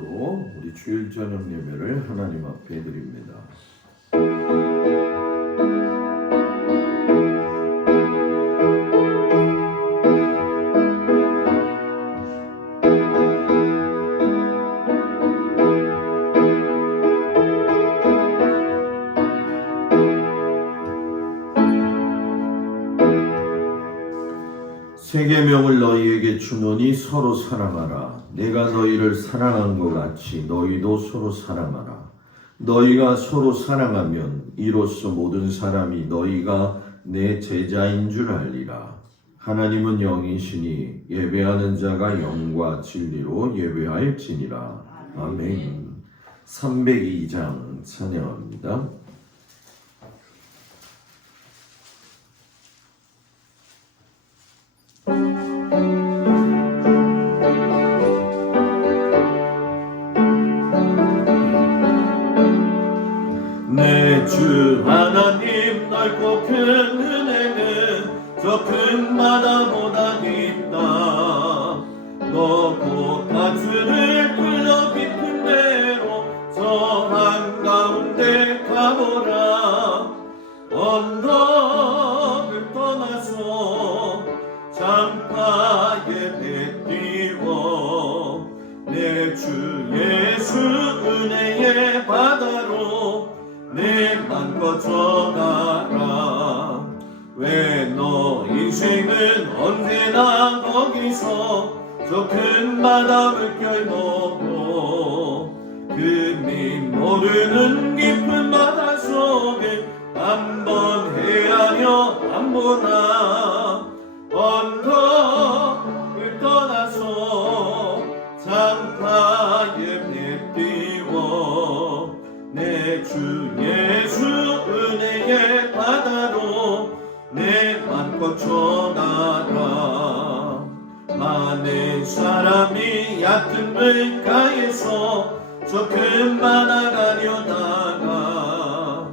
우리 주일 저녁 예배를 하나님 앞에 드립니다. 세 계명을 너희에게 주노니 서로 사랑하라. 내가 너희를 사랑한 것 같이 너희도 서로 사랑하라. 너희가 서로 사랑하면 이로써 모든 사람이 너희가 내 제자인 줄 알리라. 하나님은 영이시니 예배하는 자가 영과 진리로 예배할지니라. 아멘. 302장 찬양합니다. 내 주 하나님 넓고 큰 은혜는 저 큰 바다보다 깊다. 높고 가슴을 뚫려 깊은 데로 저 한가운데 가보라. 언덕을 떠나서 장파에 배 띄워 내 주 예수 은혜의 바다로 내 맘 거쳐가라. 왜 너 인생은 언제나 거기서 저 큰 바다 물결 넘고 금이 모르는 깊은 바다 속에 한번 헤아려 안 보나. 언덕을 떠나서 장파에 내띄워 내 주 예수 은혜의 바다로 내 맘 거쳐가라. 많은 사람이 얕은 물가에서 저 큰 바다 가려다가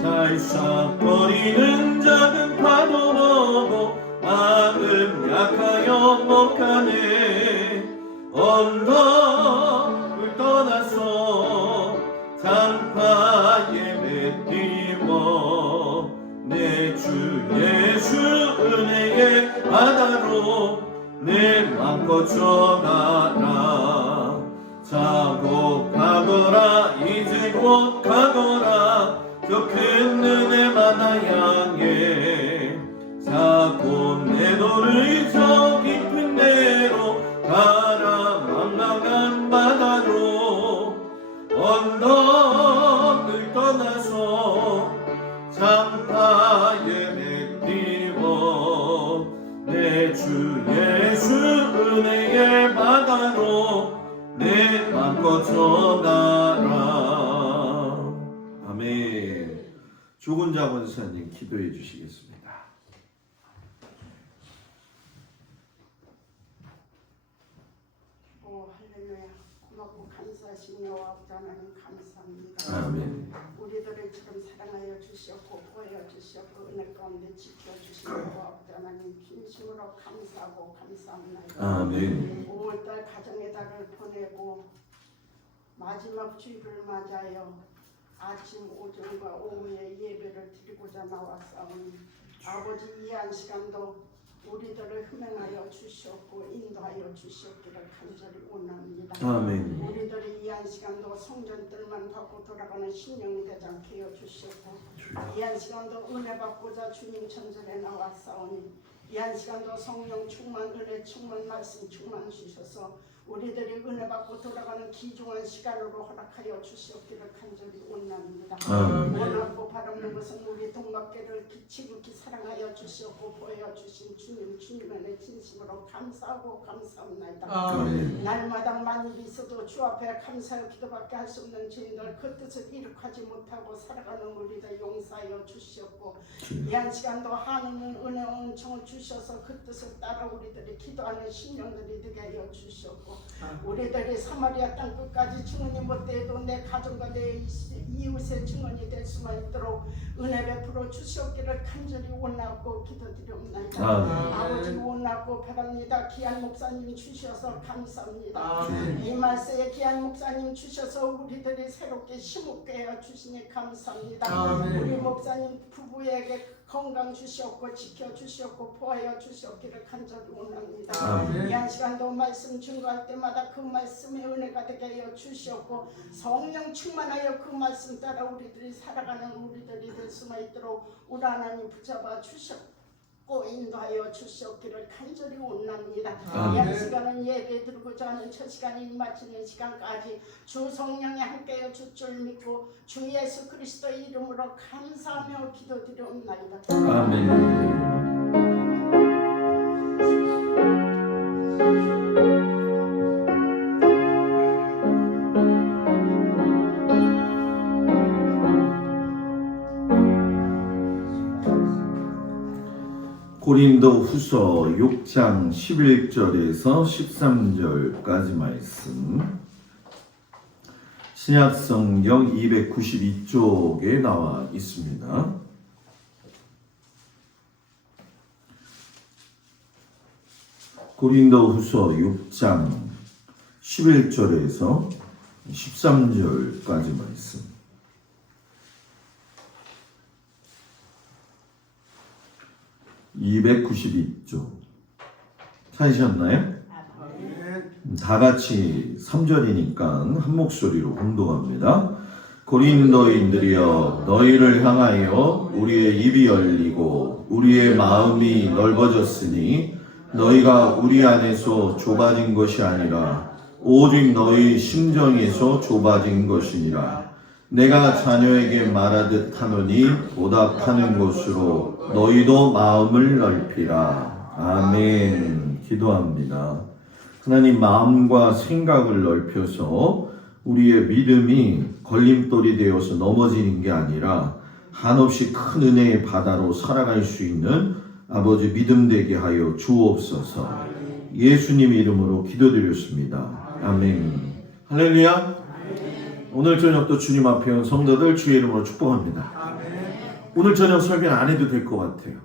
살싹거리는 작은 파도 보고 마음 약하여 못 가네. 언덕을 떠나서 장파에 배 띄워 내 주 예수 은혜의 바다로 내 맘 거쳐가라. 자고 가거라. 이제 곧 가거라. 저 큰 은혜 바다 향해 자고 내 너를 저 깊은 데로 가라. 망망한 바다로 언덕을 떠나서 장파에 배 띄워 내 주 예수 은혜의 바다로 내 맘 거쳐가라. 아멘. 조근자 권사님 기도해 주시겠습니다. 할렐루야. 고맙고 감사하신 여호와 하나님 감사합니다. 아멘. 우리들을 지금 사랑하여 주시었고 보여 주시었고 은혜 가운데 지켜주신 여호와 하나님 진심으로 감사하고 감사합니다. 아멘. 5월달 가정의 달을 보내고 마지막 주일을 맞아요. 아침 오전과 오후에 예배를 드리고자 나왔사오니 아버지 이 한 시간도 우리들을 흠행하여 주시었고 인도하여 주시었기를 간절히 원합니다. 아멘. 우리들이 이 한 시간도 성전들만 받고 돌아가는 신령이 되지 않게 해 주시었고 이 한 시간도 은혜 받고자 주님 전전에 나왔사오니 이 한 시간도 성령 충만 은혜 충만 말씀 충만 주셔서 우리들이 은혜 받고 돌아가는 귀중한 시간으로 허락하여 주시었기를 간절히 원합니다. 원하고 바라는 것은 우리 동밖에를 지극히 사랑하여 주시었고 보여주신 주님의 내 진심으로 감사하고 감사합니다. 날마다 만일이 있어도 주 앞에 감사의 기도밖에 할 수 없는 죄인들 그 뜻을 이룩하지 못하고 살아가는 우리들 용서하여 주시었고 이 한 시간도 하나님은 은혜 은총을 주셔서 그 뜻을 따라 우리들이 기도하는 신령들이 되게 하여 주시었고 우리들이 사마리아 땅 끝까지 증언이 못돼도 내 가정과 내 이웃의 증언이 될 수만 있도록 은혜 베풀어 주시옵기를 간절히 원하고 기도드리옵나이다. 아버지 원하고 원하고 바랍니다. 귀한 목사님 주셔서 감사합니다. 아멘. 이 말씀에 귀한 목사님 주셔서 우리들이 새롭게 심게 해 주시니 감사합니다. 아멘. 우리 목사님 부부에게 건강 주시옵고 지켜주시옵고 보호하여 주시옵기를 간절히 원합니다. 아멘. 이 한 시간도 말씀 증거할 때마다 그 말씀의 은혜가 되게 하여 주시옵고 성령 충만하여 그 말씀 따라 우리들이 살아가는 우리들이 될 수만 있도록 우리 하나님 붙잡아 주시옵고 인도하여 주시옵기를 간절히 원합니다. 아멘. 이 한 시간은 예배 드리고자 하는 첫 시간이 마치는 시간까지 주 성령이 함께하여 줄 줄 믿고 주 예수 그리스도의 이름으로 감사하며 기도드리옵나이다. 아멘. 고린도 후서 6장 11절에서 13절까지 말씀, 신약성경 292쪽에 나와 있습니다. 고린도 후서 6장 11절에서 13절까지 말씀. (292쪽) 찾으셨나요? 다 같이 3절이니까 한 목소리로 공동합니다. 고린도인들이여, 너희를 향하여 우리의 입이 열리고 우리의 마음이 넓어졌으니 너희가 우리 안에서 좁아진 것이 아니라 오직 너희 심정에서 좁아진 것이니라. 내가 자녀에게 말하듯 하노니 보답하는 것으로 너희도 마음을 넓히라. 아멘. 기도합니다. 하나님, 마음과 생각을 넓혀서 우리의 믿음이 걸림돌이 되어서 넘어지는 게 아니라 한없이 큰 은혜의 바다로 살아갈 수 있는 아버지 믿음 되게 하여 주옵소서. 예수님 이름으로 기도드렸습니다. 아멘. 할렐루야. 오늘 저녁도 주님 앞에 온 성도들 주의 이름으로 축복합니다. 오늘 저녁 설교는 안 해도 될 것 같아요.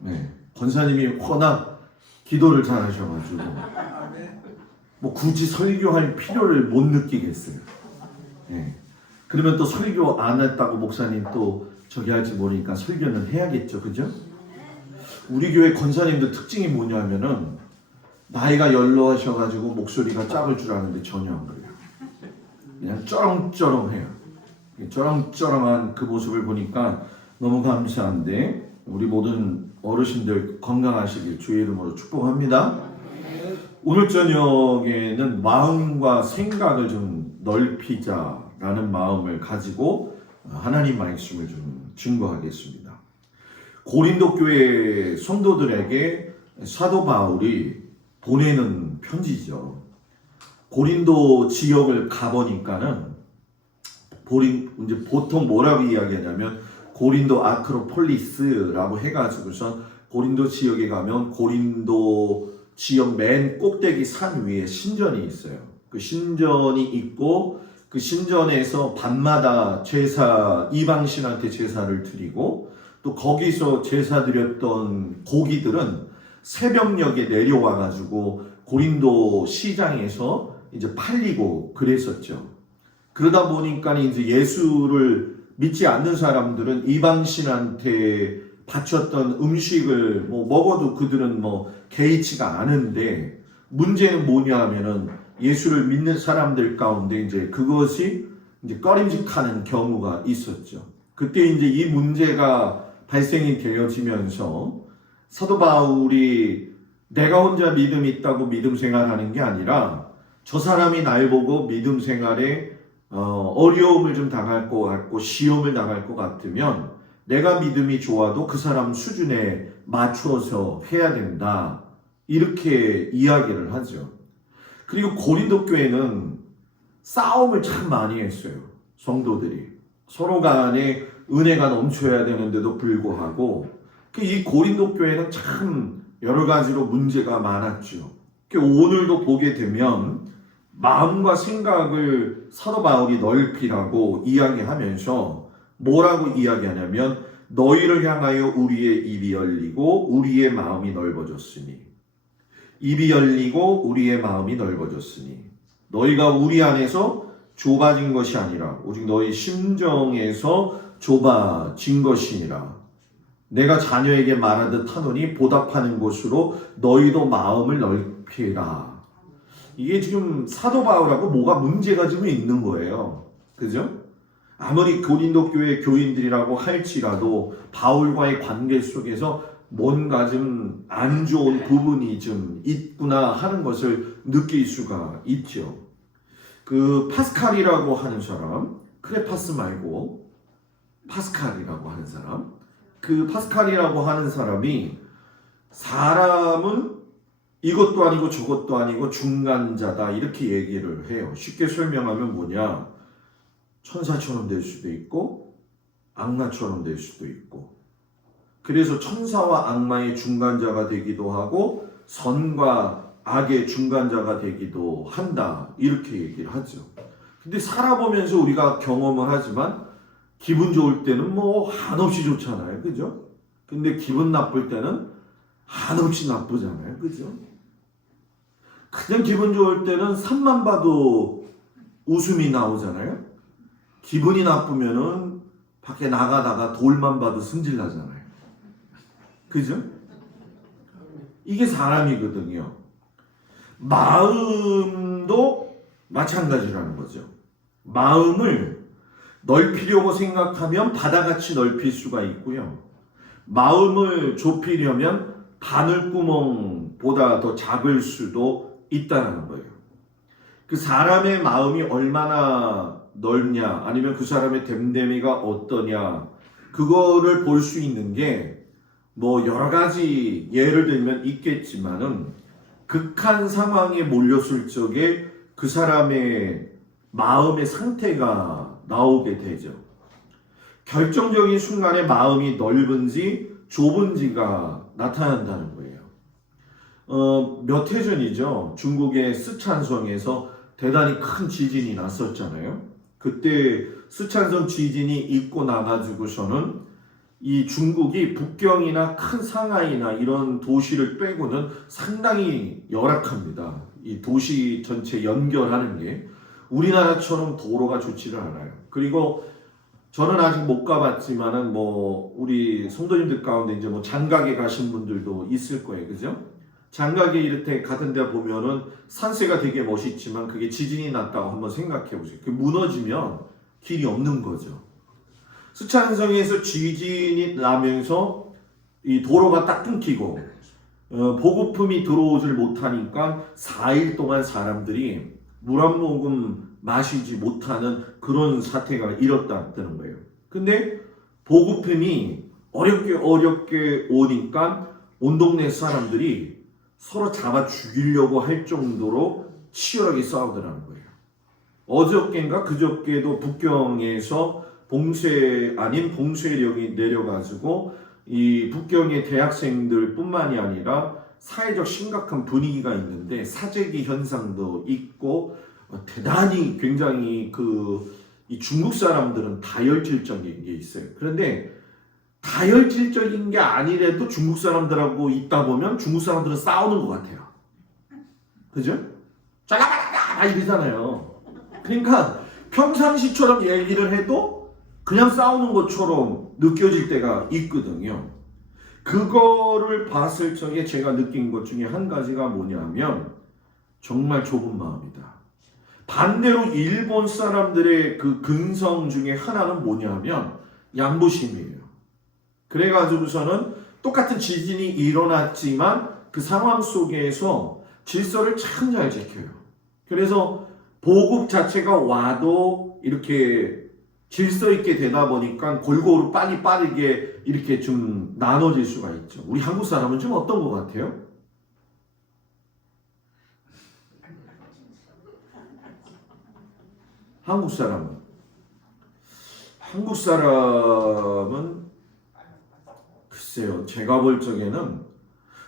네, 권사님이 워낙 기도를 잘 하셔가지고 뭐 굳이 설교할 필요를 못 느끼겠어요. 네. 그러면 또 설교 안 했다고 목사님 또 저기 할지 모르니까 설교는 해야겠죠, 그죠? 우리 교회 권사님들 특징이 뭐냐면은 나이가 연로하셔가지고 목소리가 작을 줄 아는데 전혀 안 그래요. 그냥 쩌렁쩌렁해요. 쩌렁쩌렁한 그 모습을 보니까 너무 감사한데, 우리 모든 어르신들 건강하시길 주의 이름으로 축복합니다. 오늘 저녁에는 마음과 생각을 좀 넓히자라는 마음을 가지고 하나님 말씀을 좀 증거하겠습니다. 고린도 교회 성도들에게 사도 바울이 보내는 편지죠. 고린도 지역을 가보니까는 이제 보통 뭐라고 이야기하냐면 고린도 아크로폴리스라고 해가지고서 고린도 지역에 가면 고린도 지역 맨 꼭대기 산 위에 신전이 있어요. 그 신전이 있고 그 신전에서 밤마다 이방신한테 제사를 드리고, 또 거기서 제사 드렸던 고기들은 새벽녘에 내려와가지고 고린도 시장에서 이제 팔리고 그랬었죠. 그러다 보니까 이제 예수를 믿지 않는 사람들은 이방신한테 바쳤던 음식을 먹어도 그들은 개의치가 않은데, 문제는 뭐냐 하면은 예수를 믿는 사람들 가운데 이제 그것이 이제 꺼림직하는 경우가 있었죠. 그때 이제 이 문제가 발생이 되어지면서 사도 바울이 내가 혼자 믿음이 있다고 믿음 생활하는 게 아니라 저 사람이 날 보고 믿음 생활에 어려움을 좀 당할 것 같고 시험을 당할 것 같으면 내가 믿음이 좋아도 그 사람 수준에 맞춰서 해야 된다, 이렇게 이야기를 하죠. 그리고 고린도 교회는 싸움을 참 많이 했어요. 성도들이 서로 간에 은혜가 넘쳐야 되는데도 불구하고 이 고린도 교회는 참 여러 가지로 문제가 많았죠. 오늘도 보게 되면 마음과 생각을 사도 바울이 넓히라고 이야기하면서 뭐라고 이야기하냐면 너희를 향하여 우리의 입이 열리고 우리의 마음이 넓어졌으니. 입이 열리고 우리의 마음이 넓어졌으니. 너희가 우리 안에서 좁아진 것이 아니라 오직 너희 심정에서 좁아진 것이니라. 내가 자녀에게 말하듯 하노니 보답하는 곳으로 너희도 마음을 넓히라. 이게 지금 사도 바울하고 뭐가 문제가 지금 있는 거예요. 그죠? 아무리 고린도 교회 교인들이라고 할지라도 바울과의 관계 속에서 뭔가 좀 안 좋은 부분이 좀 있구나 하는 것을 느낄 수가 있죠. 그 파스칼이라고 하는 사람, 크레파스 말고 파스칼이라고 하는 사람, 그 파스칼이라고 하는 사람이 사람은 이것도 아니고 저것도 아니고 중간자다 이렇게 얘기를 해요. 쉽게 설명하면 뭐냐? 천사처럼 될 수도 있고 악마처럼 될 수도 있고, 그래서 천사와 악마의 중간자가 되기도 하고 선과 악의 중간자가 되기도 한다 이렇게 얘기를 하죠. 근데 살아보면서 우리가 경험을 하지만 기분 좋을 때는 뭐 한없이 좋잖아요. 그죠? 근데 기분 나쁠 때는 한없이 나쁘잖아요. 그죠? 그냥 기분 좋을 때는 산만 봐도 웃음이 나오잖아요. 기분이 나쁘면은 밖에 나가다가 돌만 봐도 승질 나잖아요. 그죠? 이게 사람이거든요. 마음도 마찬가지라는 거죠. 마음을 넓히려고 생각하면 바다같이 넓힐 수가 있고요. 마음을 좁히려면 바늘구멍보다 더 작을 수도 있다는 거예요. 그 사람의 마음이 얼마나 넓냐, 아니면 그 사람의 됨됨이가 어떠냐, 그거를 볼 수 있는 게 뭐 여러 가지 예를 들면 있겠지만은 극한 상황에 몰렸을 적에 그 사람의 마음의 상태가 나오게 되죠. 결정적인 순간에 마음이 넓은지 좁은지가 나타난다는 거예요. 몇 해 전이죠. 중국의 스촨성에서 대단히 큰 지진이 났었잖아요. 그때 스촨성 지진이 있고 나가지고서는 이 중국이 북경이나 큰 상하이나 이런 도시를 빼고는 상당히 열악합니다. 이 도시 전체 연결하는 게 우리나라처럼 도로가 좋지를 않아요. 그리고 저는 아직 못 가봤지만은 뭐 우리 성도님들 가운데 이제 뭐 장가게 가신 분들도 있을 거예요, 그죠? 장가게 이렇게 가던 데 보면은 산세가 되게 멋있지만 그게 지진이 났다고 한번 생각해 보세요. 그 무너지면 길이 없는 거죠. 스촨성에서 지진이 나면서 이 도로가 딱 끊기고 보급품이 들어오질 못하니까 4일 동안 사람들이 물 한 모금 마시지 못하는 그런 사태가 일었다는 거예요. 근데 보급품이 어렵게 오니까 온 동네 사람들이 서로 잡아 죽이려고 할 정도로 치열하게 싸우더라는 거예요. 어저께인가 그저께도 북경에서 봉쇄 아닌 봉쇄령이 내려가지고 이 북경의 대학생들 뿐만이 아니라 사회적 심각한 분위기가 있는데 사재기 현상도 있고 대단히 굉장히 이 중국 사람들은 다혈질적인 게 있어요. 그런데 다혈질적인 게 아니래도 중국 사람들하고 있다 보면 중국 사람들은 싸우는 것 같아요. 그죠? 잘라봐라 이러잖아요. 그러니까 평상시처럼 얘기를 해도 그냥 싸우는 것처럼 느껴질 때가 있거든요. 그거를 봤을 적에 제가 느낀 것 중에 한 가지가 뭐냐면 정말 좁은 마음이다. 반대로 일본 사람들의 그 근성 중에 하나는 뭐냐면 양보심이에요. 그래가지고서는 똑같은 지진이 일어났지만 그 상황 속에서 질서를 참 잘 지켜요. 그래서 보급 자체가 와도 이렇게 질서 있게 되다 보니까 골고루 빠르게 이렇게 좀 나눠질 수가 있죠. 우리 한국 사람은 좀 어떤 것 같아요? 한국 사람은 글쎄요, 제가 볼 적에는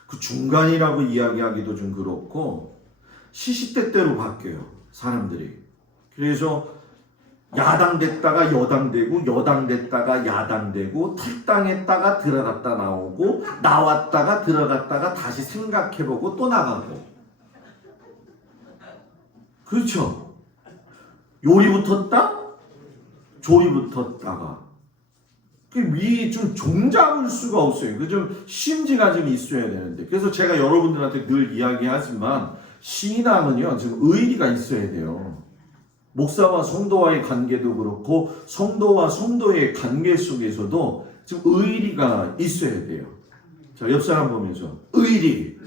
그 중간이라고 이야기하기도 좀 그렇고 시시때때로 바뀌어요, 사람들이. 그래서 야당 됐다가 여당 되고 여당 됐다가 야당 되고 탈당했다가 들어갔다 나오고 나왔다가 들어갔다가 다시 생각해보고 또 나가고. 그렇죠? 요리 붙었다 조리 붙었다가 좀 종잡을 수가 없어요. 그 좀 심지가 좀 있어야 되는데. 그래서 제가 여러분들한테 늘 이야기하지만 신앙은요 지금 의리가 있어야 돼요. 목사와 성도와의 관계도 그렇고 성도와 성도의 관계 속에서도 지금 의리가 있어야 돼요. 자, 옆 사람 보면서 의리.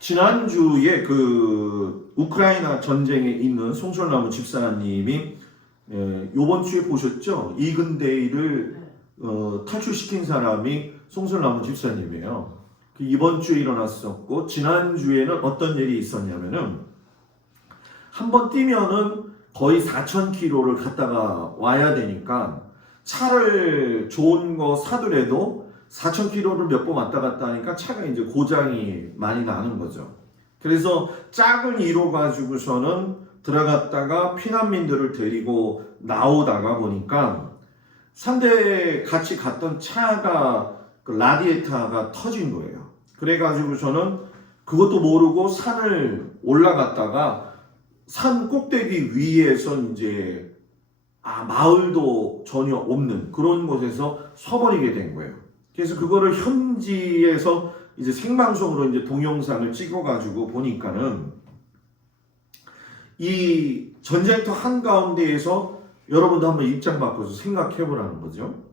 지난주에 그 우크라이나 전쟁에 있는 송솔나무 집사님이 요번 주에 보셨죠? 이근대의를 탈출시킨 사람이 송솔나무 집사님이에요. 이번 주에 일어났었고 지난주에는 어떤 일이 있었냐면은 한번 뛰면은 거의 4,000km를 갔다가 와야 되니까 차를 좋은 거 사더라도 4,000km를 몇 번 왔다 갔다 하니까 차가 이제 고장이 많이 나는 거죠. 그래서 짝을 이뤄 가지고서는 들어갔다가 피난민들을 데리고 나오다가 보니까 상대 같이 갔던 차가 그 라디에이터가 터진 거예요. 그래가지고서는 그것도 모르고 산을 올라갔다가 산 꼭대기 위에서 이제 마을도 전혀 없는 그런 곳에서 서버리게 된 거예요. 그래서 그거를 현지에서 이제 생방송으로 이제 동영상을 찍어가지고 보니까는 이 전쟁터 한가운데에서 여러분도 한번 입장 바꿔서 생각해 보라는 거죠.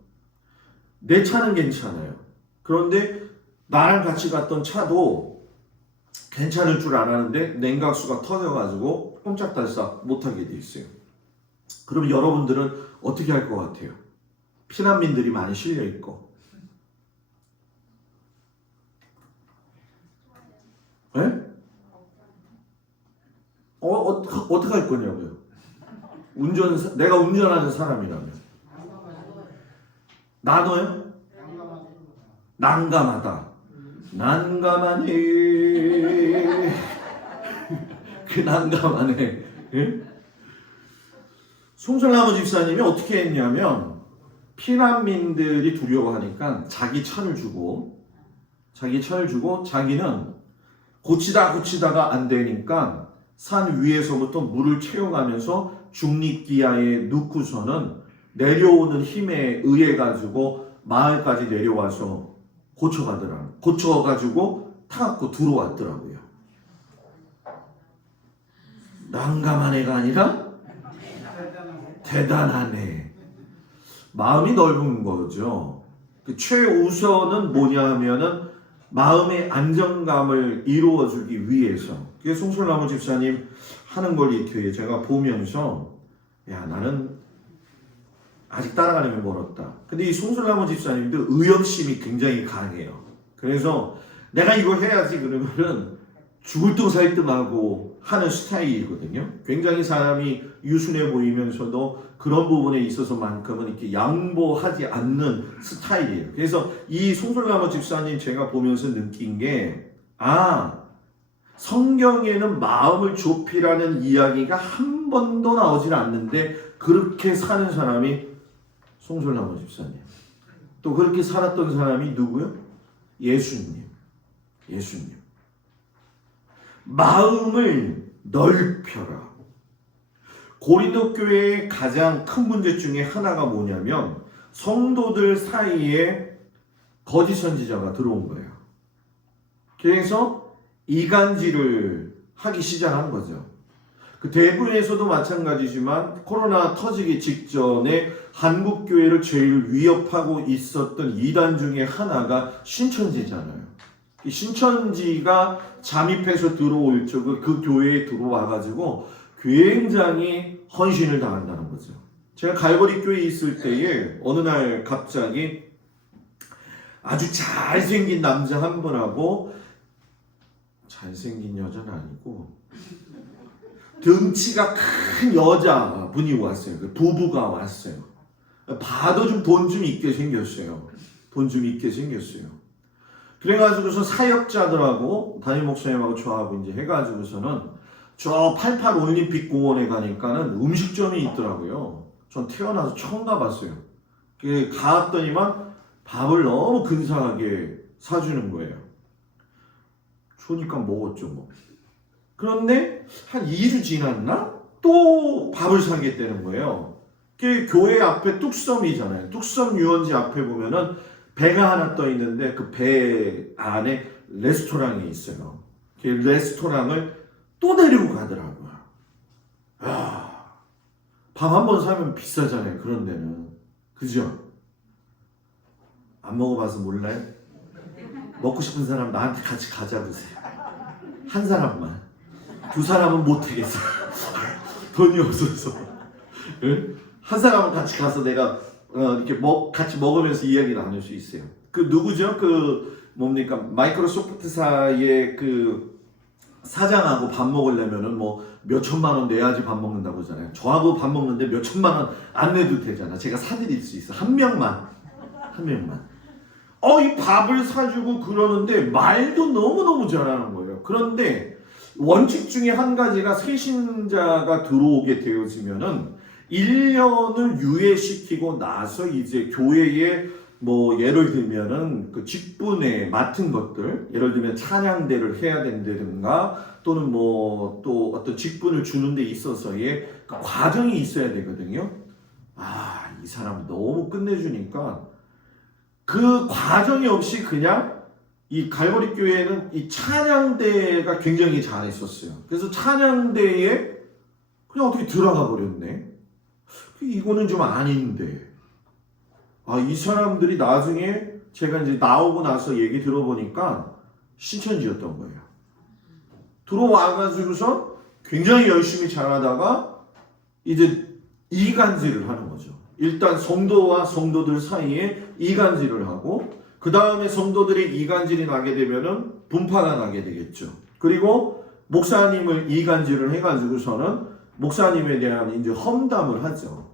내 차는 괜찮아요. 그런데 나랑 같이 갔던 차도 괜찮을 줄 알았는데 냉각수가 터져가지고 꼼짝달싹 못하게 돼 있어요. 그럼 여러분들은 어떻게 할 것 같아요? 피난민들이 많이 실려 있고, 네? 어떻게 할 거냐고요? 내가 운전하는 사람이라면 나도요? 난감하다. 난감하네. 그 난감하네. 예? 송솔나무 집사님이 어떻게 했냐면 피난민들이 두려워하니까 자기 차를 주고 자기는 고치다가 안 되니까 산 위에서부터 물을 채워가면서 중립기아에 넣고서는 내려오는 힘에 의해 가지고 마을까지 내려와서 고쳐가지고 타갖고 들어왔더라고요. 난감한 애가 아니라 대단하네. 마음이 넓은 거죠. 최우선은 뭐냐면은 마음의 안정감을 이루어주기 위해서. 그게 송솔나무 집사님 하는 걸 이렇게 제가 보면서 나는 아직 따라가려면 멀었다. 근데 이 송솔나무 집사님도 의욕심이 굉장히 강해요. 그래서 내가 이걸 해야지 그러면은 죽을 둥 살 둥하고 하는 스타일이거든요. 굉장히 사람이 유순해 보이면서도 그런 부분에 있어서만큼은 이렇게 양보하지 않는 스타일이에요. 그래서 이 송솔나무 집사님 제가 보면서 느낀 게 성경에는 마음을 좁히라는 이야기가 한 번도 나오질 않는데 그렇게 사는 사람이 송솔나무 집사님. 또 그렇게 살았던 사람이 누구요? 예수님. 마음을 넓혀라. 고린도 교회의 가장 큰 문제 중에 하나가 뭐냐면 성도들 사이에 거짓 선지자가 들어온 거예요. 그래서 이간질을 하기 시작한 거죠. 그 대구에서도 마찬가지지만 코로나 터지기 직전에 한국 교회를 제일 위협하고 있었던 이단 중에 하나가 신천지잖아요. 이 신천지가 잠입해서 들어올 적을 그 교회에 들어와가지고 굉장히 헌신을 당한다는 거죠. 제가 갈보리 교회에 있을 때에 어느 날 갑자기 아주 잘생긴 남자 한 분하고 잘생긴 여자는 아니고 등치가 큰 여자분이 왔어요. 그 부부가 왔어요. 봐도 좀 돈 좀 있게 생겼어요. 그래가지고서 사역자들하고 담임 목사님하고 저하고 이제 해가지고서는 저 88 올림픽 공원에 가니까는 음식점이 있더라고요. 전 태어나서 처음 가봤어요. 가봤더니만 밥을 너무 근사하게 사주는 거예요. 주니까 먹었죠 뭐. 그런데 한 2주 지났나? 또 밥을 사겠다는 거예요. 교회 앞에 뚝섬이잖아요. 뚝섬 유원지 앞에 보면은 배가 하나 떠 있는데 그 배 안에 레스토랑이 있어요. 그 레스토랑을 또 데리고 가더라고요. 밥 한 번 사면 비싸잖아요. 그런 데는. 그죠? 안 먹어봐서 몰라요? 먹고 싶은 사람 나한테 같이 가자 그러세요. 한 사람만. 두 사람은 못하겠어. 돈이 없어서. 한 사람은 같이 가서 내가 이렇게 같이 먹으면서 이야기 나눌 수 있어요. 그 누구죠? 그 뭡니까? 마이크로소프트사의 그 사장하고 밥 먹으려면은 뭐 몇 천만 원 내야지 밥 먹는다고 하잖아요. 저하고 밥 먹는데 몇 천만 원 안 내도 되잖아. 제가 사드릴 수 있어. 한 명만. 이 밥을 사주고 그러는데 말도 너무너무 잘하는 거예요. 그런데 원칙 중에 한 가지가 새신자가 들어오게 되어지면은 1년을 유예시키고 나서 이제 교회에 뭐 예를 들면은 그 직분에 맡은 것들, 예를 들면 찬양대를 해야 된다든가 또는 뭐 또 어떤 직분을 주는 데 있어서의 그 과정이 있어야 되거든요. 이 사람 너무 끝내주니까 그 과정이 없이 그냥 이 갈보리 교회는 이 찬양대가 굉장히 잘했었어요. 그래서 찬양대에 그냥 어떻게 들어가 버렸네. 이거는 좀 아닌데. 이 사람들이 나중에 제가 이제 나오고 나서 얘기 들어보니까 신천지였던 거예요. 들어와가지고서 굉장히 열심히 잘하다가 이제 이간질을 하는 거죠. 일단 성도와 성도들 사이에 이간질을 하고 그 다음에 성도들이 이간질이 나게 되면은 분파가 나게 되겠죠. 그리고 목사님을 이간질을 해가지고서는 목사님에 대한 이제 험담을 하죠.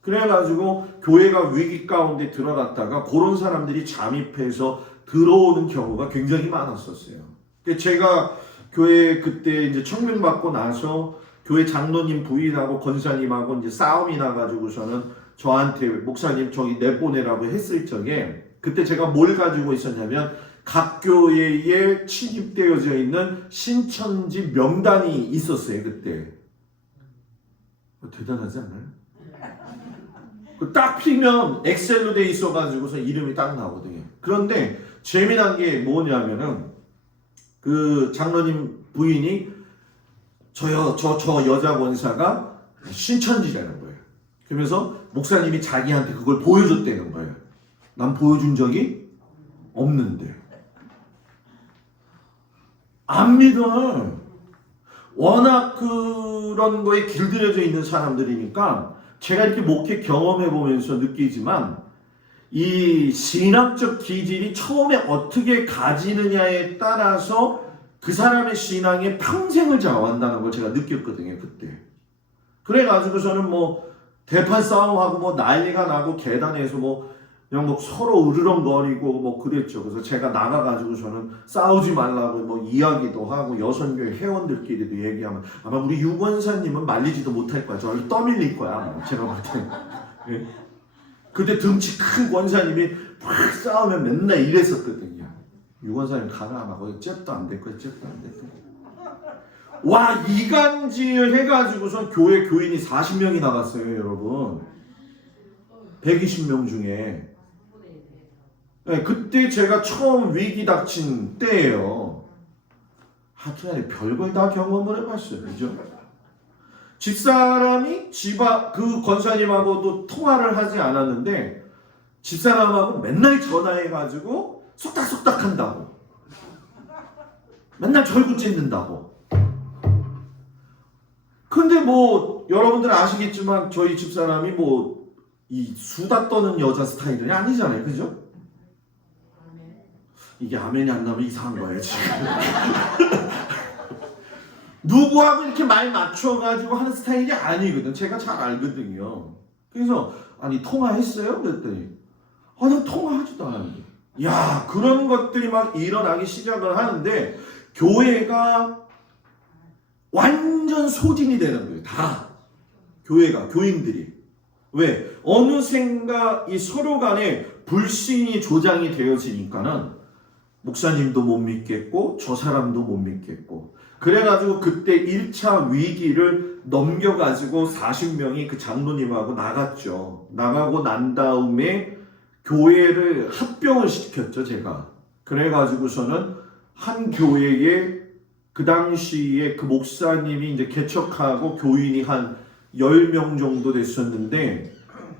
그래가지고 교회가 위기 가운데 들어갔다가 그런 사람들이 잠입해서 들어오는 경우가 굉장히 많았었어요. 제가 교회 그때 이제 청명받고 나서 교회 장로님 부인하고 권사님하고 이제 싸움이 나가지고서는 저한테 목사님 저기 내보내라고 했을 적에 그때 제가 뭘 가지고 있었냐면 각 교회에 취집되어져 있는 신천지 명단이 있었어요. 그때. 대단하지 않나요? 딱 피면 엑셀로 돼 있어가지고서 이름이 딱 나오거든요. 그런데 재미난 게 뭐냐면은 그 장로님 부인이 저 여자 권사가 신천지라는 거예요. 그러면서 목사님이 자기한테 그걸 보여줬다는 거예요. 난 보여준 적이 없는데. 안 믿어. 워낙 그런 거에 길들여져 있는 사람들이니까 제가 이렇게 목회 경험해 보면서 느끼지만 이 신학적 기질이 처음에 어떻게 가지느냐에 따라서 그 사람의 신앙에 평생을 좌우한다는 걸 제가 느꼈거든요. 그때. 그래가지고서는 뭐 대판 싸움하고 뭐 난리가 나고 계단에서 뭐 그냥 뭐 서로 으르렁거리고 뭐 그랬죠. 그래서 제가 나가가지고서는 싸우지 말라고 뭐 이야기도 하고 여선교회 회원들끼리도 얘기하면 아마 우리 유 권사님은 말리지도 못할 거야. 저를 떠밀릴 거야. 아마 제가 볼 때. 예? 그때 등치 큰 권사님이 막 싸우면 맨날 이랬었거든요. 유 권사님 가라 막 거기 잽도 안 될 거야. 잽도 안 될 거야. 와 이간질 해가지고선 교회 교인이 40명이 나갔어요. 여러분. 120명 중에. 네, 그때 제가 처음 위기 닥친 때예요. 하여튼 별걸 다 경험을 해봤어요. 그죠? 집사람이 그 권사님하고도 통화를 하지 않았는데 집사람하고 맨날 전화해가지고 속닥속닥 한다고. 맨날 절구 찢는다고. 근데 뭐 여러분들 아시겠지만 저희 집사람이 뭐 이 수다 떠는 여자 스타일은 아니잖아요. 그죠? 이게 아멘이 안 나면 이상한 거예요 지금. 누구하고 이렇게 말 맞춰가지고 하는 스타일이 아니거든. 제가 잘 알거든요. 그래서 아니 통화했어요? 그랬더니 나 통화하지도 않았는데 야, 그런 것들이 막 일어나기 시작을 하는데 교회가 완전 소진이 되는 거예요. 다. 교회가, 교인들이. 왜? 어느샌가 이 서로 간에 불신이 조장이 되어지니까는 목사님도 못 믿겠고 저 사람도 못 믿겠고 그래가지고 그때 1차 위기를 넘겨가지고 40명이 그 장로님하고 나갔죠. 나가고 난 다음에 교회를 합병을 시켰죠, 제가. 그래가지고서는 한 교회에 그 당시에 그 목사님이 이제 개척하고 교인이 한 10명 정도 됐었는데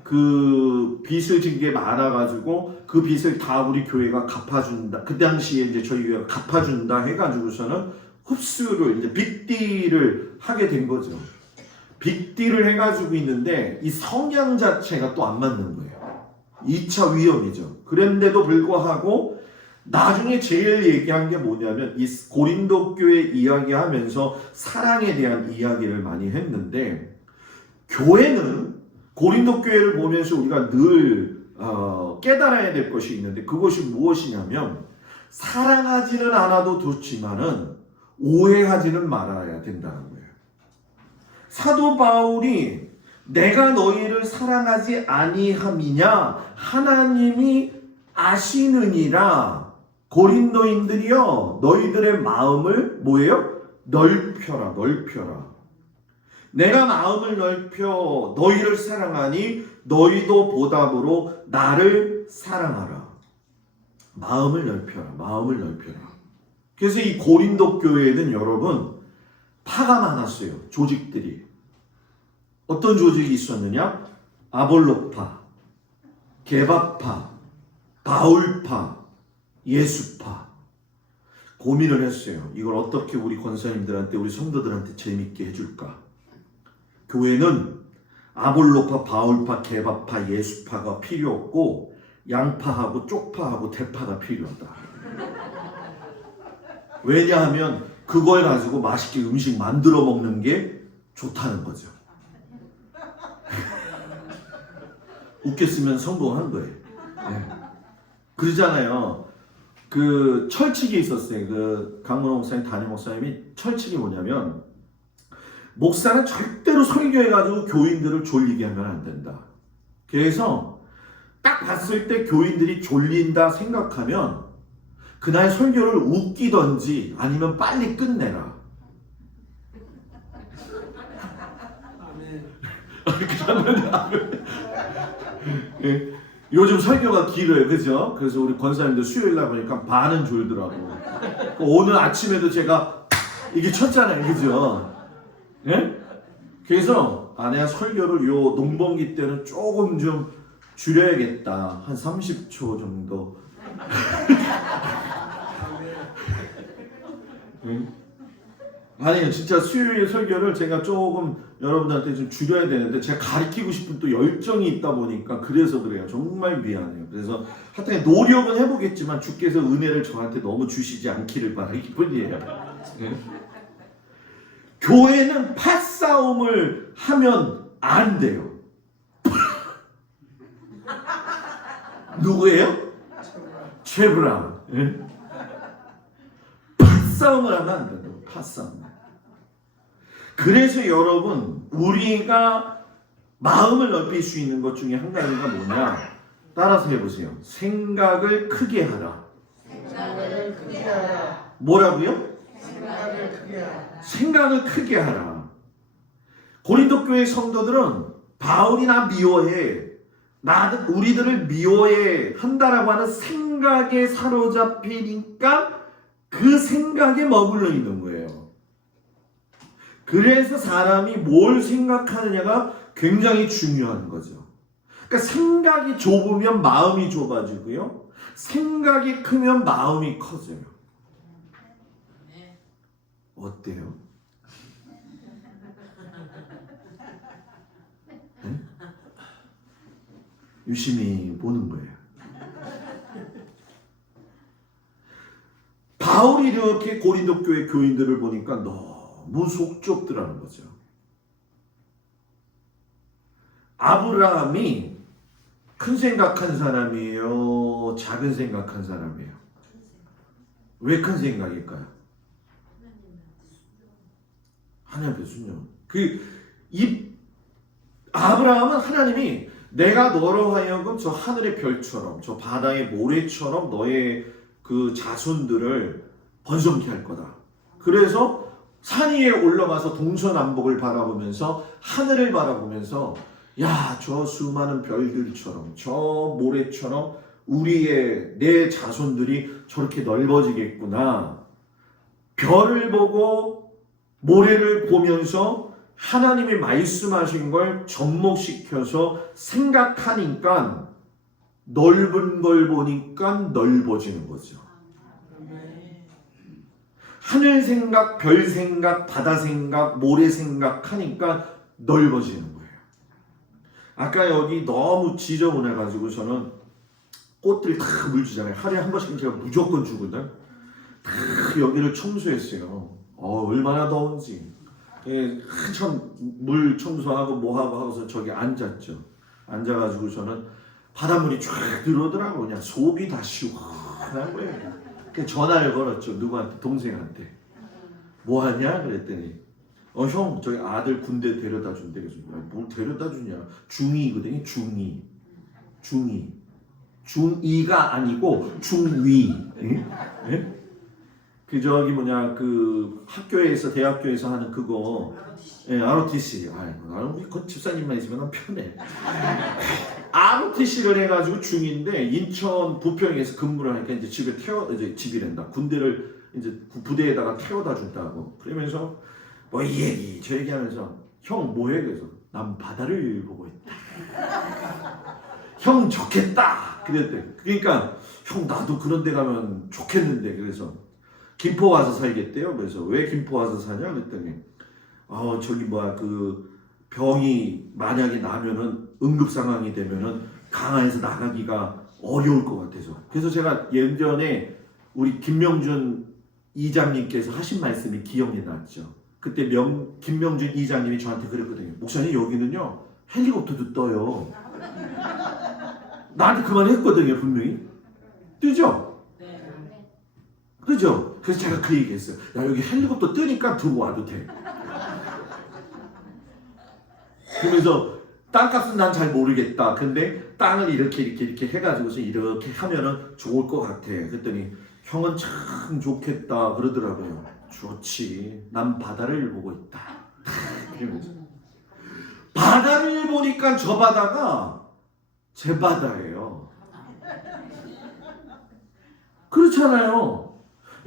그 빚을 진 게 많아가지고 그 빚을 다 우리 교회가 갚아준다. 그 당시에 이제 저희 교회가 갚아준다 해가지고서는 흡수를 이제 빅딜을 하게 된 거죠. 빅딜을 해가지고 있는데 이 성향 자체가 또 안 맞는 거예요. 2차 위험이죠. 그런데도 불구하고 나중에 제일 얘기한 게 뭐냐면 이 고린도 교회 이야기하면서 사랑에 대한 이야기를 많이 했는데 교회는 고린도 교회를 보면서 우리가 늘 깨달아야 될 것이 있는데 그것이 무엇이냐면 사랑하지는 않아도 좋지만은 오해하지는 말아야 된다는 거예요. 사도 바울이 내가 너희를 사랑하지 아니함이냐 하나님이 아시느니라 고린도인들이여 너희들의 마음을 뭐예요? 넓혀라 넓혀라. 내가 마음을 넓혀 너희를 사랑하니 너희도 보답으로 나를 사랑하라. 마음을 넓혀라. 마음을 넓혀라. 그래서 이 고린도 교회는 여러분 파가 많았어요. 조직들이. 어떤 조직이 있었느냐? 아볼로파, 게바파, 바울파, 예수파. 고민을 했어요. 이걸 어떻게 우리 권사님들한테 우리 성도들한테 재밌게 해줄까? 교회는 아볼로파, 바울파, 게바파, 예수파가 필요 없고 양파하고 쪽파하고 대파가 필요하다. 왜냐하면 그걸 가지고 맛있게 음식 만들어 먹는 게 좋다는 거죠. 웃겼으면 성공한 거예요. 네. 그러잖아요. 그 철칙이 있었어요. 그 강문호 목사님, 담임 목사님이 철칙이 뭐냐면 목사는 절대로 설교해가지고 교인들을 졸리게 하면 안 된다. 그래서 딱 봤을 때 교인들이 졸린다 생각하면 그날 설교를 웃기던지 아니면 빨리 끝내라. 예, 요즘 설교가 길어요, 그죠? 그래서 우리 권사님들 수요일 날 보니까 반은 졸더라고. 오늘 아침에도 제가 이게 쳤잖아요, 그죠? 예? 그래서 내가 설교를 요 농번기 때는 조금 좀 줄여야겠다. 한 30초 정도. 아니요, 진짜 수요일 설교를 제가 조금 여러분들한테 좀 줄여야 되는데 제가 가르치고 싶은 또 열정이 있다 보니까 그래서 그래요. 정말 미안해요. 그래서 하여튼 노력은 해보겠지만 주께서 은혜를 저한테 너무 주시지 않기를 바라기 뿐이에요. 네? 교회는 팥싸움을 하면 안 돼요. 누구예요? 최브라. 네? 팥싸움을 하면 안 된다고. 팥싸움. 그래서 여러분 우리가 마음을 넓힐 수 있는 것 중에 한 가지가 뭐냐? 따라서 해보세요. 생각을 크게 하라. 생각을 크게 하라. 뭐라고요? 생각을 크게 하라. 생각을 크게 하라. 고린도 교회 성도들은 바울이 나 미워해. 우리들을 미워해 한다라고 하는 생각에 사로잡히니까 그 생각에 머물러 있는 거예요. 그래서 사람이 뭘 생각하느냐가 굉장히 중요한 거죠. 그러니까 생각이 좁으면 마음이 좁아지고요. 생각이 크면 마음이 커져요. 어때요? 네? 유심히 보는 거예요. 바울이 이렇게 고린도 교회 교인들을 보니까 너무 속 좁더라는 거죠. 아브라함이 큰 생각한 사람이에요? 작은 생각한 사람이에요? 왜 큰 생각일까요? 하나님 앞에 순종. 이 아브라함은 하나님이 내가 너로 하여금 저 하늘의 별처럼 저 바다의 모래처럼 너의 그 자손들을 번성케 할 거다. 그래서 산 위에 올라가서 동서남북을 바라보면서 하늘을 바라보면서 야, 저 수많은 별들처럼 저 모래처럼 내 자손들이 저렇게 넓어지겠구나. 별을 보고 모래를 보면서 하나님이 말씀하신 걸 접목시켜서 생각하니까 넓은 걸 보니까 넓어지는 거죠. 하늘 생각, 별 생각, 바다 생각, 모래 생각하니까 넓어지는 거예요. 아까 여기 너무 지저분해가지고 저는 꽃들 다 물 주잖아요. 하루에 한 번씩 제가 무조건 주거든. 다 여기를 청소했어요. 얼마나 더운지. 한참 물 청소하고 뭐하고 하고서 저기 앉았죠. 앉아가지고 저는 바닷물이 쫙 들어오더라고. 그냥 속이 다 시원한 거예요. 전화를 걸었죠. 누구한테? 동생한테. 뭐하냐? 그랬더니 형 저기 아들 군대 데려다 준대. 그래서 뭘 데려다 주냐? 중2거든요. 중2. 중2가 아니고 중2. 예? 그 학교에서 대학교에서 하는 그거 ROTC. 나는 우리 집사님만 있으면 편해. ROTC를 해가지고 중2인데 인천 부평에서 근무를 하니까 이제 집이란다. 군대를 이제 부대에다가 태워다 준다고. 그러면서 뭐 이 얘기 저 얘기하면서 형 뭐해? 그래서 난 바다를 보고 있다. 형 좋겠다. 그랬대. 그러니까 형 나도 그런 데 가면 좋겠는데. 그래서 김포 와서 살겠대요. 그래서 왜 김포 와서 사냐? 그랬더니 저기 그 병이 만약에 나면은 응급 상황이 되면은 강화에서 나가기가 어려울 것 같아서. 그래서 제가 예전에 우리 김명준 이장님께서 하신 말씀이 기억이 났죠. 그때 김명준 이장님이 저한테 그랬거든요. 목사님 여기는요 헬리콥터도 떠요. 나한테 그 말 했거든요. 분명히. 뜨죠? 그죠? 그래서 제가 그 얘기 했어요. 야 여기 헬리콥터 뜨니까 들어와도 돼. 그러면서 땅값은 난 잘 모르겠다. 근데 땅을 이렇게 해가지고서 이렇게 하면은 좋을 것 같아. 그랬더니 형은 참 좋겠다 그러더라고요. 좋지. 난 바다를 보고 있다. 그러면서 바다를 보니까 저 바다가 제 바다예요. 그렇잖아요.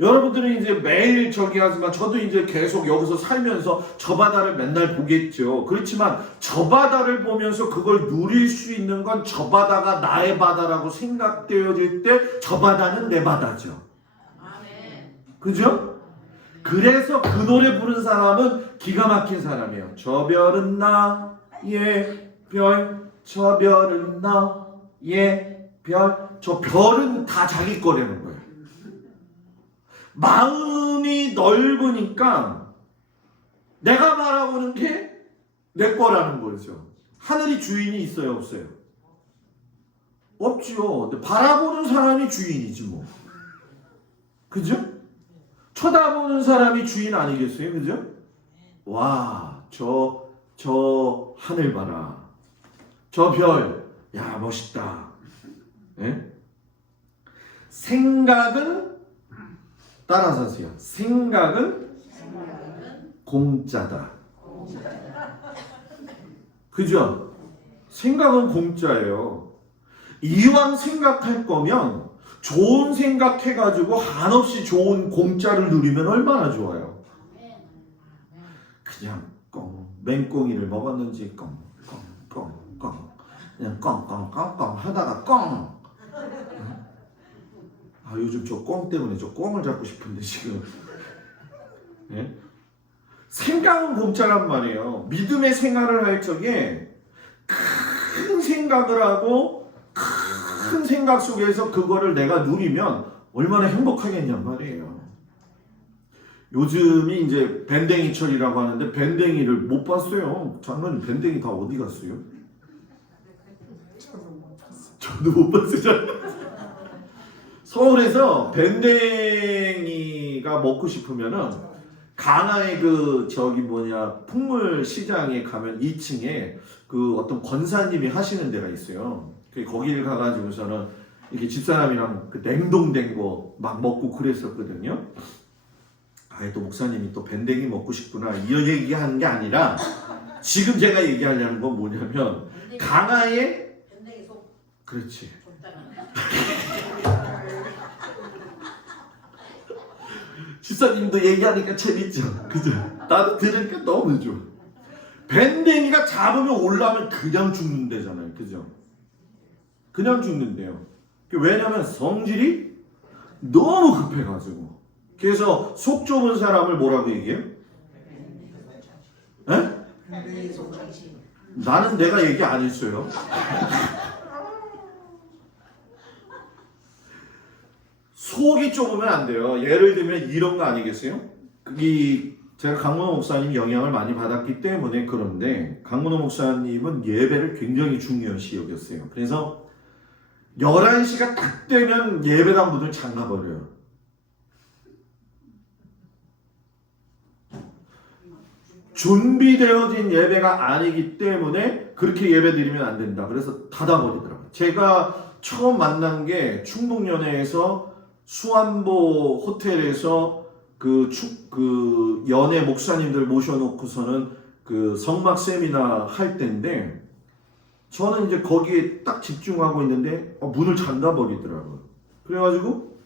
여러분들은 이제 매일 저기 하지만 저도 이제 계속 여기서 살면서 저 바다를 맨날 보겠죠. 그렇지만 저 바다를 보면서 그걸 누릴 수 있는 건 저 바다가 나의 바다라고 생각되어질 때 저 바다는 내 바다죠. 그죠? 그래서 그 노래 부른 사람은 기가 막힌 사람이에요. 저 별은 나의 별, 저 별은 나의 별. 저 별은 다 자기 거라는 거예요. 마음이 넓으니까 내가 바라보는 게 내 거라는 거죠. 하늘이 주인이 있어요, 없어요? 없지요. 근데 바라보는 사람이 주인이지 뭐. 그죠? 쳐다보는 사람이 주인 아니겠어요? 그죠? 와, 저 하늘 봐라. 저 별, 야 멋있다. 예? 생각은 따라서 하세요. 생각은 공짜다. 그죠? 생각은 공짜예요. 이왕 생각할 거면 좋은 생각해가지고 한없이 좋은 공짜를 누리면 얼마나 좋아요. 그냥 맹꽁이를 먹었는지 그냥 꽁 하다가 요즘 저 꽁 때문에 저 꽁을 잡고 싶은데 지금. 예? 생각은 공짜란 말이에요. 믿음의 생활을 할 적에 큰 생각을 하고 큰 생각 속에서 그거를 내가 누리면 얼마나 행복하겠냔 말이에요. 요즘이 이제 밴댕이철이라고 하는데 밴댕이를 못 봤어요. 장로님 밴댕이 다 어디 갔어요? 저도 못 봤어요. 서울에서 밴댕이가 먹고 싶으면은 강화의 그 저기 뭐냐 풍물 시장에 가면 2층에 그 어떤 권사님이 하시는 데가 있어요. 거기를 가가지고서는 이렇게 집사람이랑 그 냉동된 거 막 먹고 그랬었거든요. 아예 또 목사님이 또 밴댕이 먹고 싶구나 이런 얘기하는 게 아니라 지금 제가 얘기하려는 건 뭐냐면 강화의 밴댕이 속 그렇지. 집사님도 얘기하니까 재밌죠. 그죠? 나도 들으니까 너무 좋아. 밴댕이가 잡으면 올라오면 그냥 죽는다잖아요. 그죠? 그냥 죽는데요. 왜냐면 성질이 너무 급해가지고. 그래서 속 좁은 사람을 뭐라고 얘기해요? 에? 밴댕이 속 장신. 나는 내가 얘기 안 했어요. 속이 좁으면 안 돼요. 예를 들면 이런 거 아니겠어요? 제가 강문호 목사님 영향을 많이 받았기 때문에 그런데 강문호 목사님은 예배를 굉장히 중요시 여겼어요. 그래서 11시가 딱 되면 예배당 문을 잠가버려요. 준비되어진 예배가 아니기 때문에 그렇게 예배 드리면 안 된다. 그래서 닫아버리더라고요. 제가 처음 만난 게 충북연회에서 수안보 호텔에서 그 연예 목사님들 모셔놓고서는 그 성막 세미나 할 때인데 저는 이제 거기에 딱 집중하고 있는데 문을 잠가 버리더라고요. 그래가지고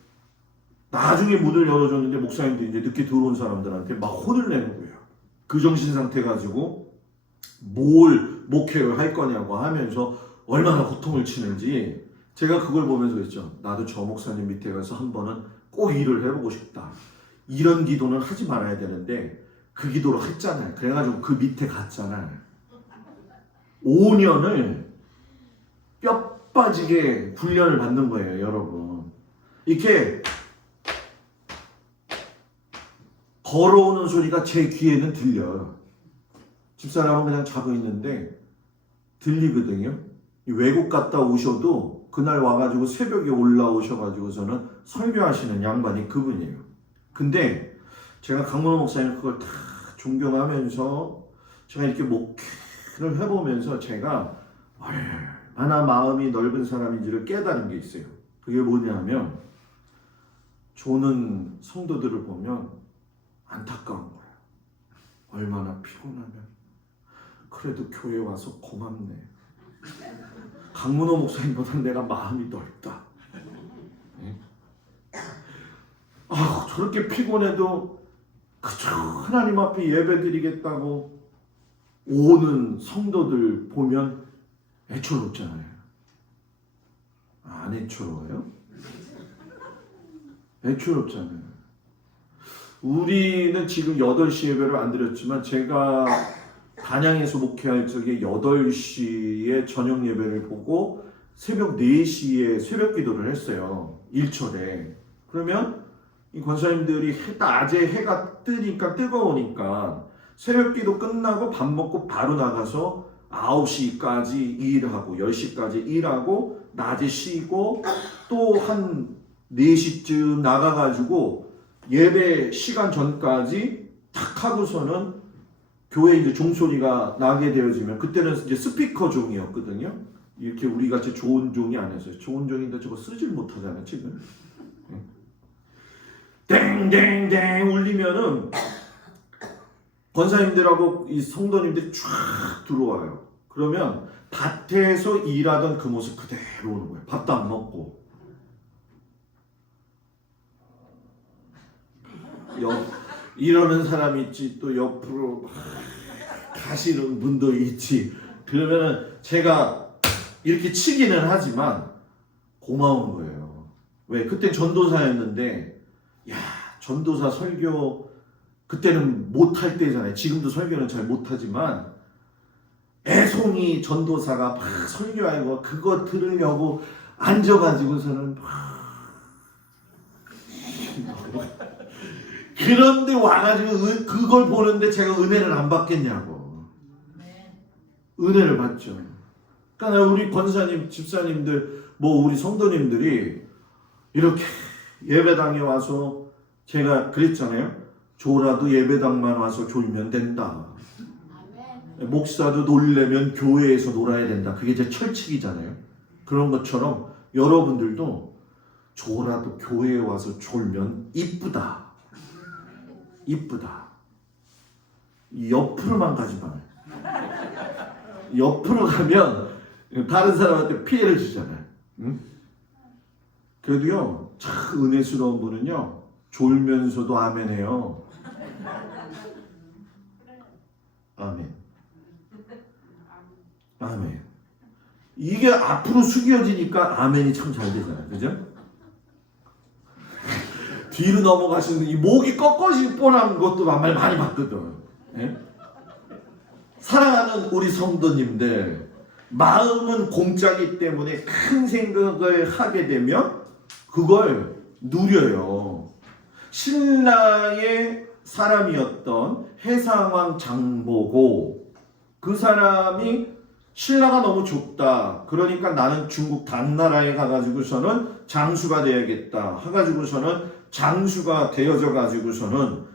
나중에 문을 열어줬는데 목사님들이 이제 늦게 들어온 사람들한테 막 혼을 내는 거예요. 그 정신 상태 가지고 뭘 목회를 할 거냐고 하면서 얼마나 고통을 치는지 제가 그걸 보면서 그랬죠. 나도 저 목사님 밑에 가서 한 번은 꼭 일을 해보고 싶다. 이런 기도는 하지 말아야 되는데 그 기도를 했잖아요. 그래가지고 그 밑에 갔잖아요. 5년을 뼈 빠지게 훈련을 받는 거예요, 여러분. 이렇게 걸어오는 소리가 제 귀에는 들려요. 집사람은 그냥 자고 있는데 들리거든요. 외국 갔다 오셔도 그날 와가지고 새벽에 올라오셔가지고서는 설교하시는 양반이 그분이에요. 근데 제가 강문호 목사님 그걸 다 존경하면서 제가 이렇게 목회를 해보면서 제가 얼마나 마음이 넓은 사람인지를 깨달은 게 있어요. 그게 뭐냐면 조는 성도들을 보면 안타까운 거예요. 얼마나 피곤하면 그래도 교회 와서 고맙네. 강문호 목사님보다 내가 마음이 넓다. 아, 저렇게 피곤해도 그저 하나님 앞에 예배드리겠다고 오는 성도들 보면 애처롭잖아요. 안 애처로워요? 애처롭잖아요. 우리는 지금 8시 예배를 안 드렸지만 제가 단양에서 목회할 적에 8시에 저녁 예배를 보고 새벽 4시에 새벽 기도를 했어요. 일철에. 그러면 이 권사님들이 낮에 해가 뜨니까 뜨거우니까 새벽 기도 끝나고 밥 먹고 바로 나가서 9시까지 일하고 10시까지 일하고 낮에 쉬고 또 한 4시쯤 나가가지고 예배 시간 전까지 탁 하고서는 교회 이제 종소리가 나게 되어지면 그때는 이제 스피커 종이었거든요. 이렇게 우리 같이 좋은 종이 아니었어요. 좋은 종인데 저거 쓰질 못하잖아요 지금. 땡땡땡 울리면은 권사님들하고 이 성도님들이 쫙 들어와요. 그러면 밭에서 일하던 그 모습 그대로 오는 거예요. 밥도 안 먹고. 이러는 사람이 있지 또 옆으로 막 가시는 분도 있지. 그러면은 제가 이렇게 치기는 하지만 고마운 거예요. 왜? 그때 전도사였는데 야 전도사 설교 그때는 못할 때잖아요. 지금도 설교는 잘 못하지만 애송이 전도사가 막 설교하고 그거 들으려고 앉아가지고서는 그런데 와가지고 그걸 보는데 제가 은혜를 안 받겠냐고. 은혜를 받죠. 그러니까 우리 권사님, 집사님들 뭐 우리 성도님들이 이렇게 예배당에 와서 제가 그랬잖아요. 졸아도 예배당만 와서 졸면 된다. 목사도 놀려면 교회에서 놀아야 된다. 그게 제 철칙이잖아요. 그런 것처럼 여러분들도 졸아도 교회에 와서 졸면 이쁘다. 이쁘다. 옆으로만 가지 마. 옆으로 가면 다른 사람한테 피해를 주잖아요. 응? 그래도요, 참 은혜스러운 분은요, 졸면서도 아멘 해요. 아멘. 아멘. 이게 앞으로 숙여지니까 아멘이 참 잘 되잖아요. 그죠? 뒤로 넘어가시는 이 목이 꺾어질 뻔한 것도 말 많이 봤거든. 예? 사랑하는 우리 성도님들, 마음은 공짜기 때문에 큰 생각을 하게 되면 그걸 누려요. 신라의 사람이었던 해상왕 장보고, 그 사람이 신라가 너무 좁다. 그러니까 나는 중국 당나라에 가가지고서는 장수가 되어야겠다. 해가지고서는 장수가 되어져 가지고서는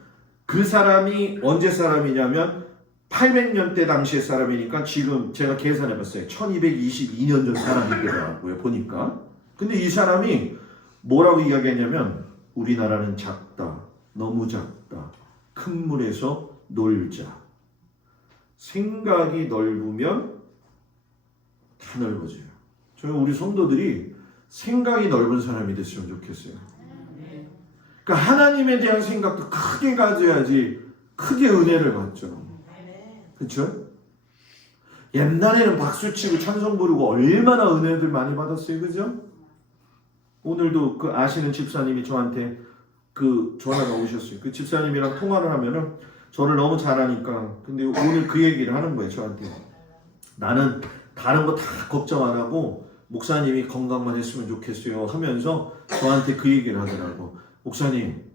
그 사람이 언제 사람이냐면 800년대 당시의 사람이니까 지금 제가 계산해봤어요. 1222년 전 사람이더라고요. 보니까. 근데 이 사람이 뭐라고 이야기했냐면 우리나라는 작다. 너무 작다. 큰 물에서 놀자. 생각이 넓으면 다 넓어져요. 저희 우리 성도들이 생각이 넓은 사람이 됐으면 좋겠어요. 그러니까 하나님에 대한 생각도 크게 가져야지 크게 은혜를 받죠. 그렇죠? 옛날에는 박수치고 찬송 부르고 얼마나 은혜들 많이 받았어요. 그죠? 오늘도 그 아시는 집사님이 저한테 그 전화가 오셨어요. 그 집사님이랑 통화를 하면은 저를 너무 잘하니까 근데 오늘 그 얘기를 하는 거예요. 저한테. 나는 다른 거 다 걱정 안 하고 목사님이 건강만 했으면 좋겠어요 하면서 저한테 그 얘기를 하더라고. 목사님,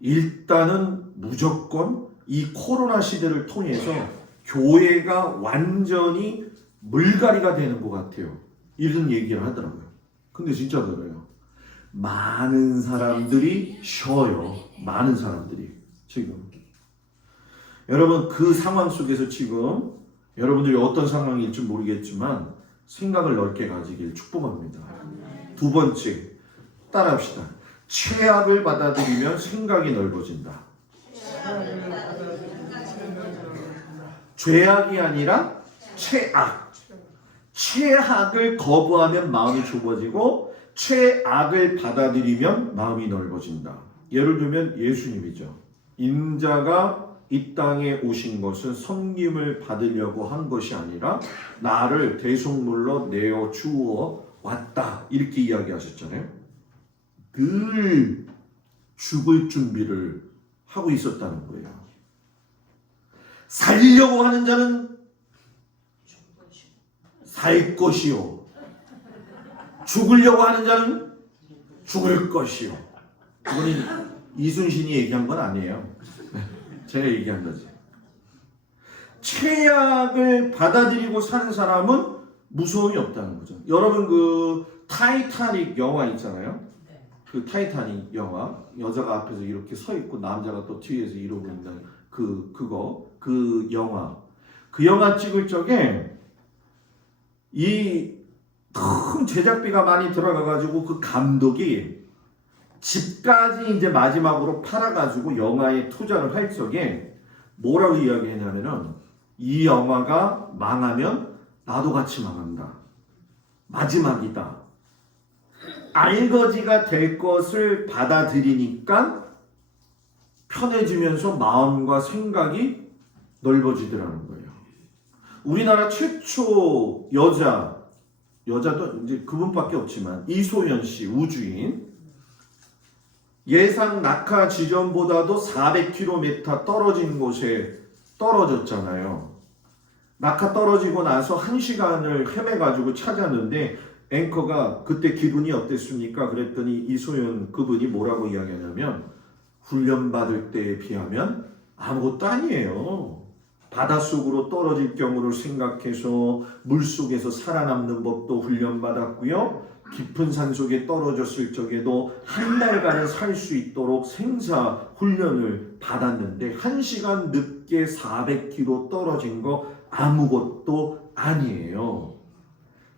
일단은 무조건 이 코로나 시대를 통해서 교회가 완전히 물갈이가 되는 것 같아요. 이런 얘기를 하더라고요. 근데 진짜 그래요. 많은 사람들이 쉬어요. 많은 사람들이 지금. 여러분 그 상황 속에서 지금 여러분들이 어떤 상황일지 모르겠지만 생각을 넓게 가지길 축복합니다. 두 번째, 따라합시다. 최악을 받아들이면 생각이 넓어진다. 죄악이 아니라 최악. 최악을 거부하면 마음이 좁아지고 최악을 받아들이면 마음이 넓어진다. 예를 들면 예수님이죠. 인자가 이 땅에 오신 것은 섬김을 받으려고 한 것이 아니라 나를 대속물로 내어 주어 왔다. 이렇게 이야기하셨잖아요. 늘 죽을 준비를 하고 있었다는 거예요. 살려고 하는 자는 살 것이요. 죽으려고 하는 자는 죽을 것이요. 이거는 이순신이 얘기한 건 아니에요. 제가 얘기한 거지. 최악을 받아들이고 사는 사람은 무서움이 없다는 거죠. 여러분 그 타이타닉 영화 있잖아요. 그 타이타닉 영화, 여자가 앞에서 이렇게 서 있고 남자가 또 뒤에서 이러고 있는 그 영화 찍을 적에 이 큰 제작비가 많이 들어가가지고 그 감독이 집까지 이제 마지막으로 팔아가지고 영화에 투자를 할 적에 뭐라고 이야기했냐면은 이 영화가 망하면 나도 같이 망한다. 마지막이다. 알거지가 될 것을 받아들이니까 편해지면서 마음과 생각이 넓어지더라는 거예요. 우리나라 최초 여자도 이제 그분밖에 없지만 이소연 씨, 우주인. 예상 낙하 지점보다도 400km 떨어진 곳에 떨어졌잖아요. 낙하 떨어지고 나서 1시간을 헤매가지고 찾았는데 앵커가 그때 기분이 어땠습니까? 그랬더니 이소연 그분이 뭐라고 이야기하냐면 훈련받을 때에 비하면 아무것도 아니에요. 바닷속으로 떨어질 경우를 생각해서 물속에서 살아남는 법도 훈련받았고요. 깊은 산속에 떨어졌을 적에도 한 달간은 살 수 있도록 생사 훈련을 받았는데 1시간 늦게 400km 떨어진 거 아무것도 아니에요.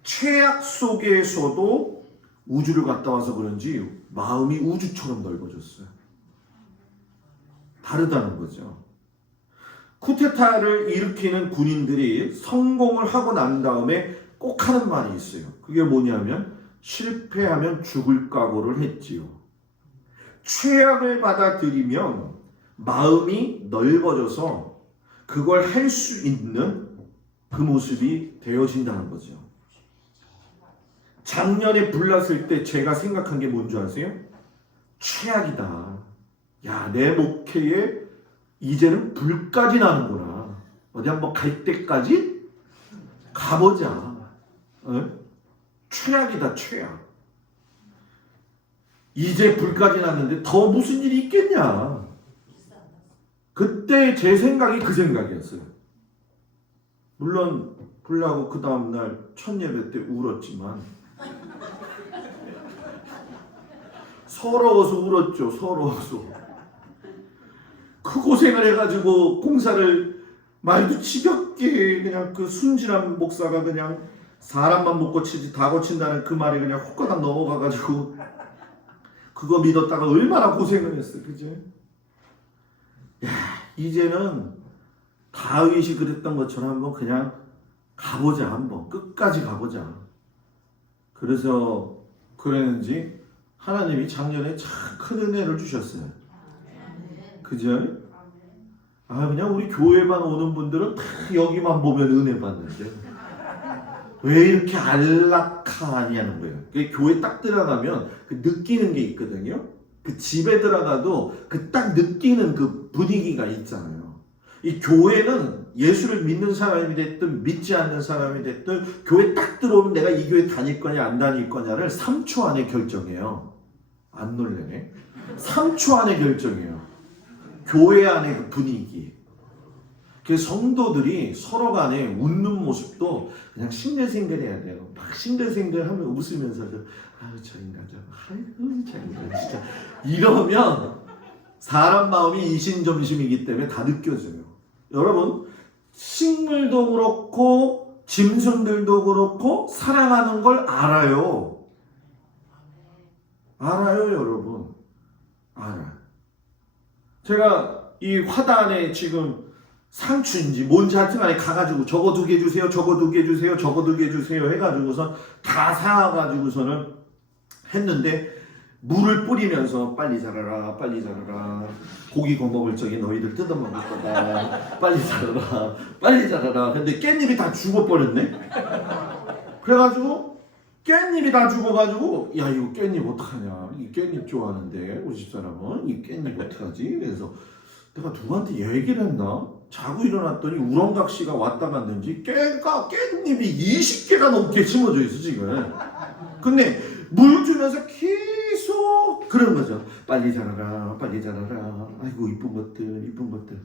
최악 속에서도 우주를 갔다 와서 그런지 마음이 우주처럼 넓어졌어요. 다르다는 거죠. 쿠데타를 일으키는 군인들이 성공을 하고 난 다음에 꼭 하는 말이 있어요. 그게 뭐냐면 실패하면 죽을 각오를 했지요. 최악을 받아들이면 마음이 넓어져서 그걸 할 수 있는 그 모습이 되어진다는 거죠. 작년에 불났을 때 제가 생각한 게 뭔지 아세요? 최악이다. 야, 내 목회에 이제는 불까지 나는구나. 어디 한번 갈 때까지 가보자. 최악이다, 최악. 이제 불까지 났는데 더 무슨 일이 있겠냐. 그때 제 생각이 그 생각이었어요. 물론 불나고 그 다음날 첫 예배 때 울었지만 서러워서 울었죠. 서러워서. 그 고생을 해가지고 공사를 말도 지겹게 그냥 그 순진한 목사가 그냥 사람만 못 고치지 다 고친다는 그 말이 그냥 헛가닥 넘어가가지고 그거 믿었다가 얼마나 고생을 했어. 그지? 야, 이제는 다윗이 그랬던 것처럼 한번 그냥 가보자. 한번 끝까지 가보자. 그래서 그랬는지 하나님이 작년에 참 큰 은혜를 주셨어요. 그죠? 아, 그냥 우리 교회만 오는 분들은 다 여기만 보면 은혜 받는데 왜 이렇게 안락하냐는 거예요. 교회 딱 들어가면 그 느끼는 게 있거든요. 그 집에 들어가도 그 딱 느끼는 그 분위기가 있잖아요. 이 교회는 예수를 믿는 사람이 됐든 믿지 않는 사람이 됐든 교회 딱 들어오면 내가 이 교회 다닐 거냐 안 다닐 거냐를 3초 안에 결정해요. 안 놀래네. 3초 안에 결정해요. 교회 안의 그 분위기. 그 성도들이 서로 간에 웃는 모습도 그냥 싱글싱글해야 돼요. 막 싱글싱글하면 웃으면서 아유 저 인간 저 아이고 저 인간 진짜 이러면 사람 마음이 이신점심이기 때문에 다 느껴져요. 여러분 식물도 그렇고 짐승들도 그렇고 사랑하는 걸 알아요. 알아요 여러분. 알아요. 제가 이 화단에 지금 상추인지 뭔지 하여튼 간에 가가지고 저거 2개 주세요, 저거 2개 주세요, 저거 2개 주세요 해가지고서 다 사가지고서는 했는데 물을 뿌리면서 빨리 자라라, 빨리 자라라. 고기 구워 먹을 적에 너희들 뜯어먹을 거다. 빨리 자라라, 빨리 자라라. 근데 깻잎이 다 죽어버렸네. 그래가지고 깻잎이 다 죽어가지고 야 이거 깻잎 어떡하냐. 이 깻잎 좋아하는데 우리 집사람은 이 깻잎 어떡하지? 그래서 내가 누구한테 얘기를 했나? 자고 일어났더니 우렁각시가 왔다 갔는지 깻잎이 20개가 넘게 심어져 있어 지금. 근데 물 주면서 계속 그러는 거죠. 빨리 자라라, 빨리 자라라. 아이고 이쁜 것들, 이쁜 것들.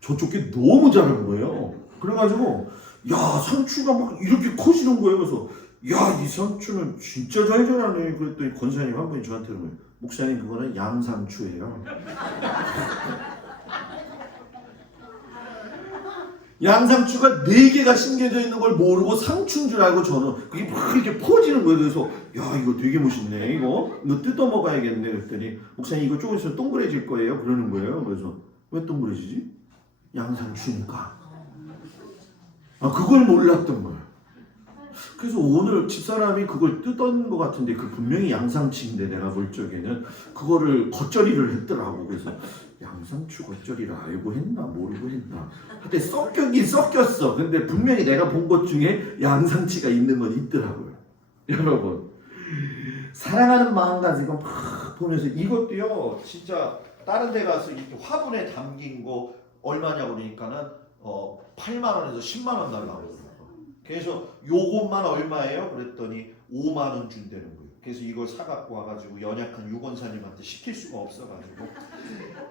저쪽 게 너무 자란 거예요. 그래가지고 야 상추가 막 이렇게 커지는 거예요. 그래서 야 이 상추는 진짜 잘 자라네. 그랬더니 권사님 한 분이 저한테 그러는 거예요. 목사님 그거는 양상추예요. 양상추가 4개가 심겨져 있는 걸 모르고 상추인 줄 알고 저는 그게 막 이렇게 퍼지는 거예요. 그래서 야 이거 되게 멋있네. 이거 뜯어 먹어야겠네. 그랬더니 목사님 이거 조금 있으면 동그래질 거예요. 그러는 거예요. 그래서 왜 동그래지지? 양상추니까. 아 그걸 몰랐던 거예요. 그래서 오늘 집사람이 그걸 뜯은 것 같은데 그 분명히 양상추인데 내가 볼 적에는 그거를 겉절이를 했더라고. 그래서 양상추 겉절이를 알고 했나 모르고 했나 하여튼 섞였긴 섞였어. 근데 분명히 내가 본 것 중에 양상추가 있는 건 있더라고요. 여러분 사랑하는 마음 가지고 막 보면서 이것도요 진짜 다른 데 가서 이렇게 화분에 담긴 거 얼마냐 그러니까는 8만 원에서 10만 원 달라고. 그래서 요것만 얼마예요? 그랬더니 5만 원 준다는 거예요. 그래서 이걸 사갖고 와가지고 연약한 유권사님한테 시킬 수가 없어가지고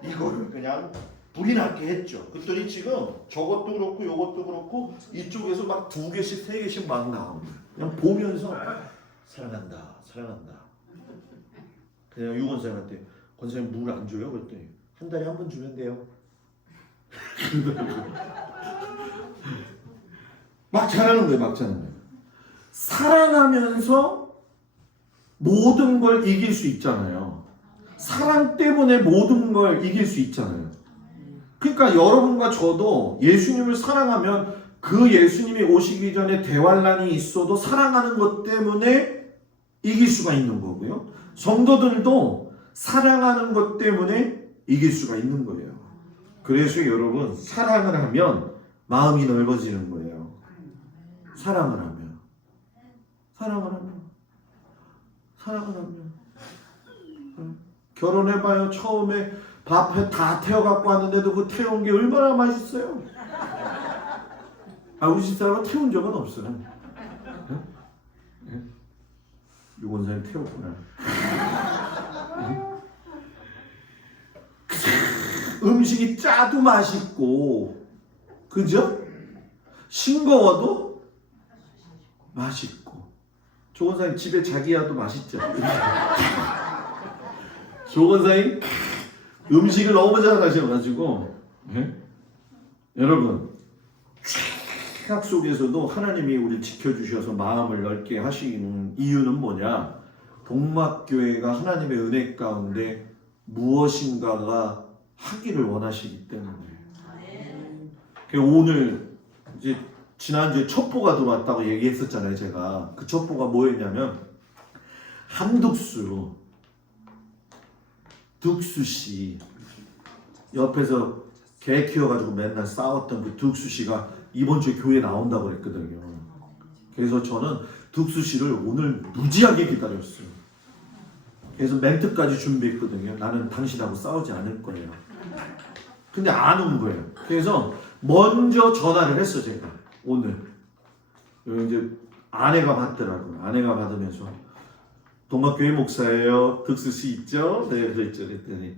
이거를 그냥 불이 나게 했죠. 그랬더니 지금 저것도 그렇고 요것도 그렇고 이쪽에서 막 2개씩 3개씩 막 나오는 거예요. 그냥 보면서 사랑한다, 사랑한다. 그냥 유권사님한테 권사님 물 안 줘요? 그랬더니 한 달에 한 번 주면 돼요. 막 잘하는 거예요, 막 잘하는 거예요. 사랑하면서 모든 걸 이길 수 있잖아요. 사랑 때문에 모든 걸 이길 수 있잖아요. 그러니까 여러분과 저도 예수님을 사랑하면 그 예수님이 오시기 전에 대환란이 있어도 사랑하는 것 때문에 이길 수가 있는 거고요. 성도들도 사랑하는 것 때문에 이길 수가 있는 거예요. 그래서 여러분 사랑을 하면 마음이 넓어지는 거예요. 사랑을 하면 결혼해봐요. 처음에 밥에 다 태워갖고 왔는데도 그 태운 게 얼마나 맛있어요. 우리 집사람은 태운 적은 없어요. 유권사님 태웠구나. 음식이 짜도 맛있고, 그죠? 싱거워도 맛있고. 조건사님 집에 자기야도 맛있죠. 조건사님 음식을 너무 잘하셔가지고, 여러분 죄악 속에서도 하나님이 우리를 지켜주셔서 마음을 넓게 하시는 이유는 뭐냐? 동막교회가 하나님의 은혜 가운데 무엇인가가 하기를 원하시기 때문에. 오늘 이제 지난주에 첩보가 들어왔다고 얘기했었잖아요. 제가 그 첩보가 뭐였냐면 한둑수 둑수씨 옆에서 개 키워가지고 맨날 싸웠던 그 둑수씨가 이번 주에 교회에 나온다고 그랬거든요. 그래서 저는 둑수씨를 오늘 무지하게 기다렸어요. 그래서 멘트까지 준비했거든요. 나는 당신하고 싸우지 않을 거예요. 근데 안 온 거예요. 그래서 먼저 전화를 했어 제가 오늘. 이제 아내가 받더라고요. 아내가 받으면서 동막교회 목사예요. 득수씨 있죠? 네, 그랬죠. 그랬더니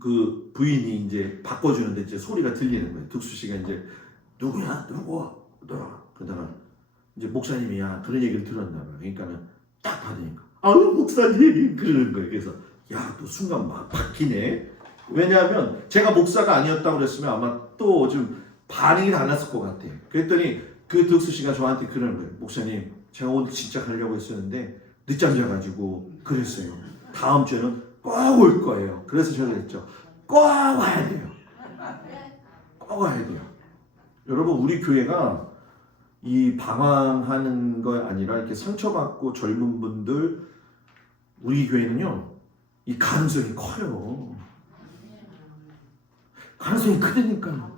그 부인이 이제 바꿔주는데 이제 소리가 들리는 거예요. 득수씨가 이제 누구야? 누구? 그러다가 이제 목사님이야. 그런 얘기를 들었나 봐요. 그러니까는 딱 받으니까 아우 목사님 그러는 거예요. 그래서 야, 또 순간 막 바뀌네. 왜냐하면 제가 목사가 아니었다고 그랬으면 아마 또 좀 반응이 달랐을 것 같아요. 그랬더니 그 득수 씨가 저한테 그러는 거예요. 목사님, 제가 오늘 진짜 가려고 했었는데 늦잠 자가지고 그랬어요. 다음 주에는 꼭 올 거예요. 그래서 제가 그랬죠. 꼭 와야 돼요. 꼭 와야 돼요. 여러분, 우리 교회가 이 방황하는 거 아니라 이렇게 상처받고 젊은 분들, 우리 교회는요 이 가능성이 커요. 가능성이 크다니까요.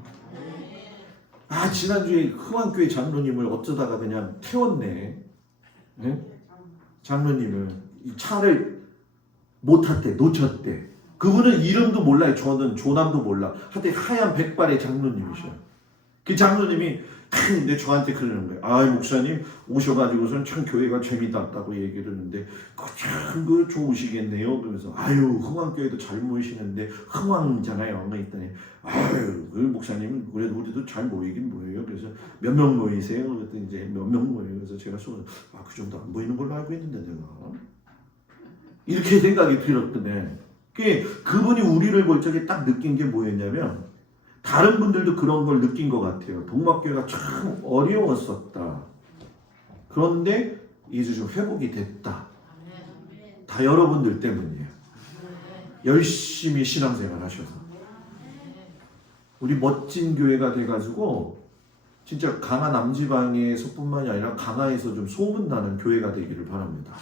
지난주에 흥왕교회 장로님을 어쩌다가 그냥 태웠네. 네? 장로님을 이 차를 못 탔대, 놓쳤대. 그분은 이름도 몰라요. 저는 조남도 몰라. 하여튼 하얀 백발의 장로님이셔. 그 장로님이 근데 저한테 그러는 거예요. 목사님 오셔가지고선 참 교회가 재미났다고 얘기를 했는데 참 좋으시겠네요. 그러면서 흥왕교회도 잘 모이시는데 흥왕이잖아요. 그랬더니 그 목사님은 그래도 우리도 잘 모이긴 모여요. 그래서 몇 명 모이세요? 그랬더니 이제 몇 명 모여요. 그래서 제가 그 정도 안 모이는 걸로 알고 있는데 내가 이렇게 생각이 들었더니 그분이 우리를 볼 적에 딱 느낀 게 뭐였냐면 다른 분들도 그런 걸 느낀 것 같아요. 동막교회가 참 어려웠었다. 그런데 이제 좀 회복이 됐다. 다 여러분들 때문이에요. 열심히 신앙생활 하셔서. 우리 멋진 교회가 돼가지고 진짜 강화 남지방에서뿐만이 아니라 강화에서 좀 소문나는 교회가 되기를 바랍니다.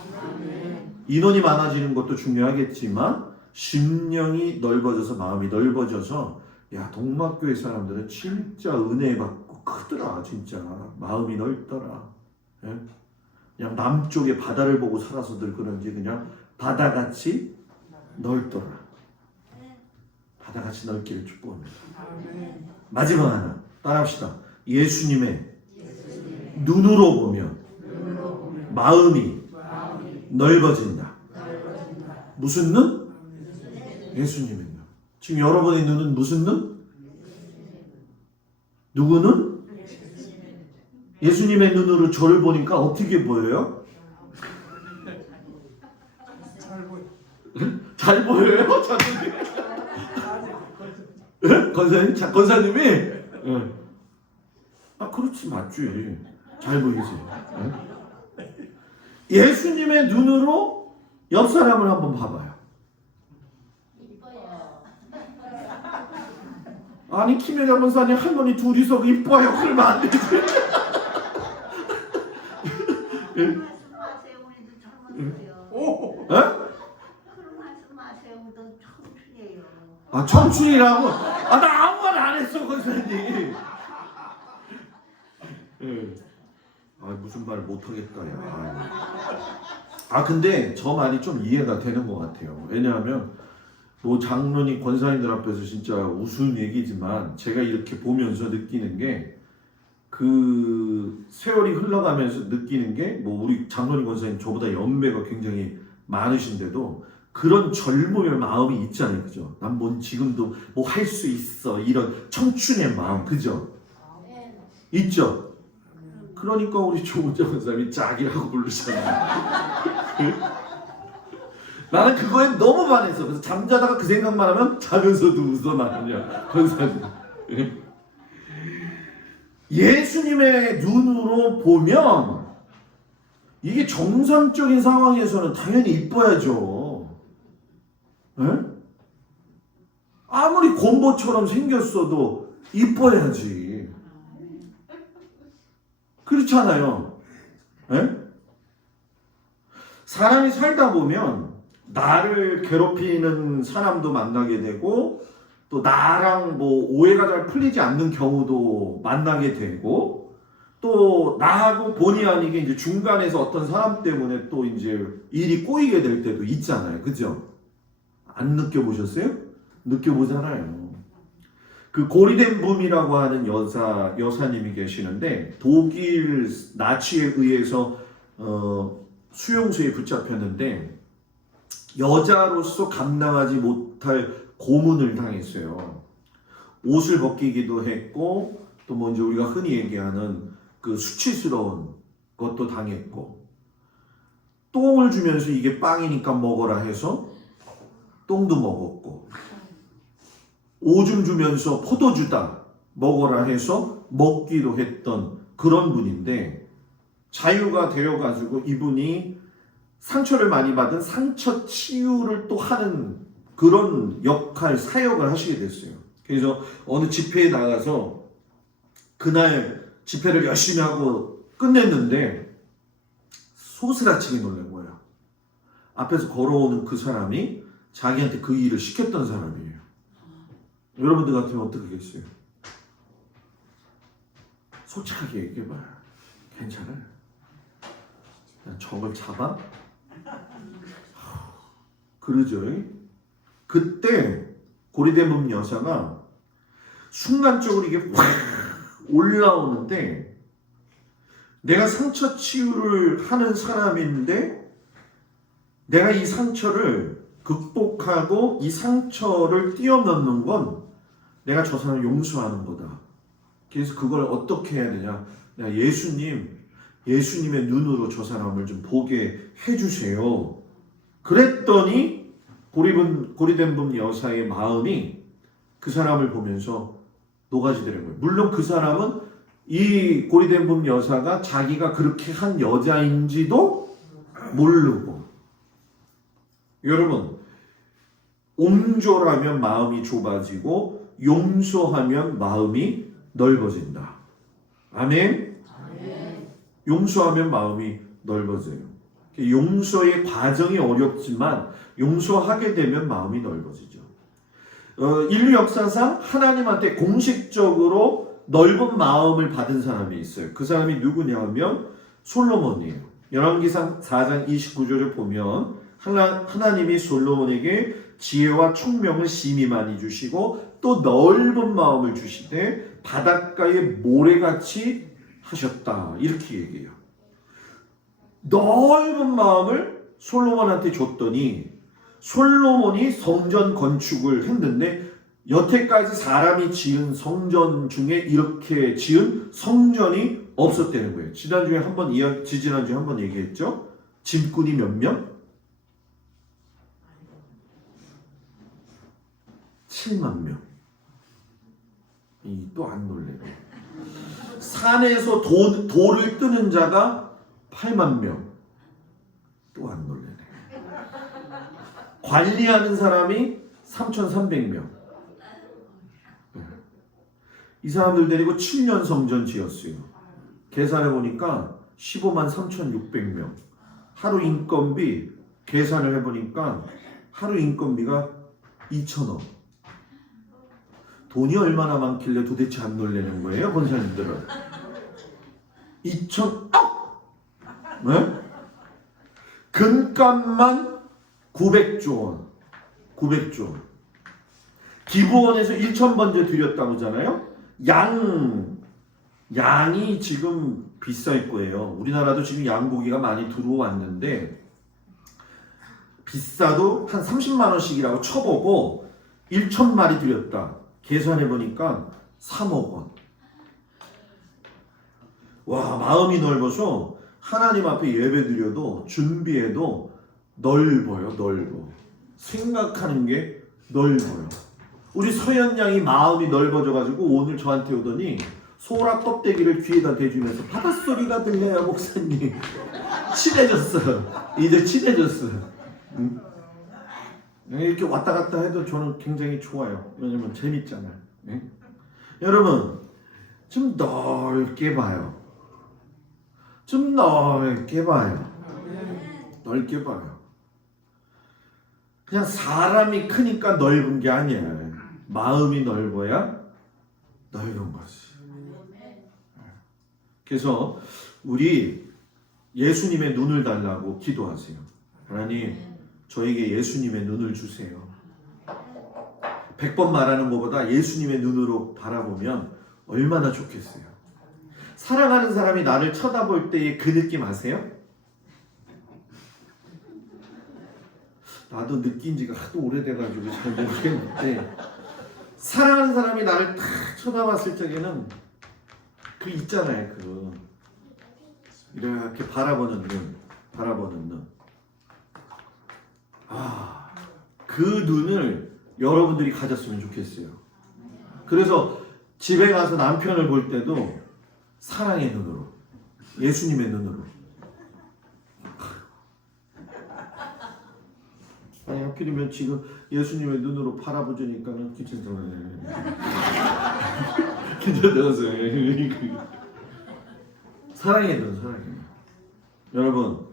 인원이 많아지는 것도 중요하겠지만 심령이 넓어져서 마음이 넓어져서 동막교회 사람들은 진짜 은혜 받고 크더라. 진짜 마음이 넓더라. 그냥 남쪽에 바다를 보고 살아서들 그런지 그냥 바다같이 넓더라. 바다같이 넓기를 축복합니다. 마지막 하나 따라합시다. 예수님의 눈으로 보면 마음이 넓어진다. 무슨 눈? 예수님의 눈. 지금 여러분의 눈은 무슨 눈? 누구 눈? 예수님의 눈으로 저를 보니까 어떻게 보여요? 잘 보여요? 자손이? 권사님? 권사님이? 예. 아, 그렇지, 맞지. 잘 보이지. 예? 예수님의 눈으로 옆 사람을 한번 봐봐요. 아니, 김혜자 권사님 할머니 둘이서 이뻐요. 그러면 안 되지. 그런 말씀 마세요. 우리도 젊었어요. 예? 그런 말씀 마세요. 우리도 청춘이에요. 아, 청춘이라고? 아, 나 아무 말 안 했어, 권사님. 예. 아, 무슨 말을 못하겠다, 야. 아, 근데 저 말이 좀 이해가 되는 것 같아요. 왜냐하면, 뭐, 장로님, 권사님들 앞에서 진짜 우스운 얘기지만, 제가 이렇게 보면서 느끼는 게, 그, 세월이 흘러가면서 느끼는 게, 뭐, 우리 장로님, 권사님, 저보다 연배가 굉장히 많으신데도, 그런 젊음의 마음이 있잖아요. 그죠? 난 뭐 지금도 뭐 할 수 있어. 이런 청춘의 마음. 그죠? 있죠? 그러니까 우리 조은정 권사님이 짝이라고 부르잖아요. 나는 그거에 너무 반했어. 그래서 잠자다가 그 생각만 하면 자면서도 웃어 나그냥 권사님. 예수님의 눈으로 보면 이게 정상적인 상황에서는 당연히 이뻐야죠. 에? 아무리 곰보처럼 생겼어도 이뻐야지. 그렇잖아요. 에? 사람이 살다 보면 나를 괴롭히는 사람도 만나게 되고 또 나랑 뭐 오해가 잘 풀리지 않는 경우도 만나게 되고 또 나하고 본의 아니게 이제 중간에서 어떤 사람 때문에 또 이제 일이 꼬이게 될 때도 있잖아요. 그죠? 안 느껴보셨어요? 느껴보잖아요. 그 고리덴 붐이라고 하는 여사님이 계시는데 독일 나치에 의해서 수용소에 붙잡혔는데 여자로서 감당하지 못할 고문을 당했어요. 옷을 벗기기도 했고 또 먼저 우리가 흔히 얘기하는 그 수치스러운 것도 당했고 똥을 주면서 이게 빵이니까 먹어라 해서 똥도 먹었고 오줌 주면서 포도주다 먹어라 해서 먹기도 했던 그런 분인데 자유가 되어가지고 이분이 상처를 많이 받은 상처 치유를 또 하는 그런 역할, 사역을 하시게 됐어요. 그래서 어느 집회에 나가서 그날 집회를 열심히 하고 끝냈는데 소스라치게 놀란 거예요. 앞에서 걸어오는 그 사람이 자기한테 그 일을 시켰던 사람이에요. 여러분들 같으면 어떻게 하겠어요? 솔직하게 얘기해봐요. 괜찮아요. 그냥 저걸 잡아? 그러죠. 그때 고리대문 여사가 순간적으로 이게 확 올라오는데 내가 상처 치유를 하는 사람인데 내가 이 상처를 극복하고 이 상처를 뛰어넘는 건 내가 저 사람을 용서하는 거다. 그래서 그걸 어떻게 해야 되냐? 내가 예수님의 눈으로 저 사람을 좀 보게 해주세요. 그랬더니 고리된 분 여사의 마음이 그 사람을 보면서 녹아지더라는 거예요. 물론 그 사람은 이 고리된 분 여사가 자기가 그렇게 한 여자인지도 모르고 여러분 옴졸하면 마음이 좁아지고 용서하면 마음이 넓어진다. 아멘? 용서하면 마음이 넓어져요. 용서의 과정이 어렵지만 용서하게 되면 마음이 넓어지죠. 인류 역사상 하나님한테 공식적으로 넓은 마음을 받은 사람이 있어요. 그 사람이 누구냐면 솔로몬이에요. 열왕기상 4장 29절을 보면 하나님이 솔로몬에게 지혜와 총명을 심히 많이 주시고 또 넓은 마음을 주시되 바닷가의 모래같이 하셨다. 이렇게 얘기해요. 넓은 마음을 솔로몬한테 줬더니 솔로몬이 성전 건축을 했는데 여태까지 사람이 지은 성전 중에 이렇게 지은 성전이 없었다는 거예요. 지지난주에 한번 얘기했죠? 짐꾼이 몇 명? 8만 명. 이 또 안 놀래요. 산에서 돌을 뜨는 자가 8만 명. 또 안 놀래네. 관리하는 사람이 3,300명. 이 사람들 데리고 7년 성전 지었어요. 계산해 보니까 15만 3,600명. 하루 인건비 계산을 해보니까 하루 인건비가 2,000원. 돈이 얼마나 많길래 도대체 안 놀래는 거예요, 권사님들은? 2,000억! 네? 금값만 900조 원. 900조 원. 기부원에서 1,000번째 드렸다고 하잖아요. 양이 지금 비쌀 거예요. 우리나라도 지금 양고기가 많이 들어왔는데 비싸도 한 30만 원씩이라고 쳐보고 1,000마리 드렸다. 계산해 보니까 3억 원. 와, 마음이 넓어서 하나님 앞에 예배 드려도 준비해도 넓어요. 넓어. 생각하는 게 넓어요. 우리 서현 양이 마음이 넓어져가지고 오늘 저한테 오더니 소라 껍데기를 귀에다 대주면서 바닷소리가 들려요, 목사님. 친해졌어요. 이제 친해졌어요. 응? 이렇게 왔다 갔다 해도 저는 굉장히 좋아요. 왜냐면 재밌잖아요. 응? 여러분, 좀 넓게 봐요. 좀 넓게 봐요. 넓게 봐요. 그냥 사람이 크니까 넓은 게 아니에요. 마음이 넓어야 넓은 거지. 그래서 우리 예수님의 눈을 달라고 기도하세요. 하나님, 저에게 예수님의 눈을 주세요. 100번 말하는 것보다 예수님의 눈으로 바라보면 얼마나 좋겠어요. 사랑하는 사람이 나를 쳐다볼 때의 그 느낌 아세요? 나도 느낀 지가 하도 오래돼가지고 잘 모르겠는데 사랑하는 사람이 나를 탁 쳐다봤을 적에는 그 있잖아요. 그 이렇게 바라보는 눈. 아, 그 눈을 여러분들이 가졌으면 좋겠어요. 그래서 집에 가서 남편을 볼 때도 사랑의 눈으로, 예수님의 눈으로. 아니, 하필이면 지금 예수님의 눈으로 바라보니까는 괜찮잖아요. 괜찮았어요. 사랑의 눈, 사랑의 눈. 여러분,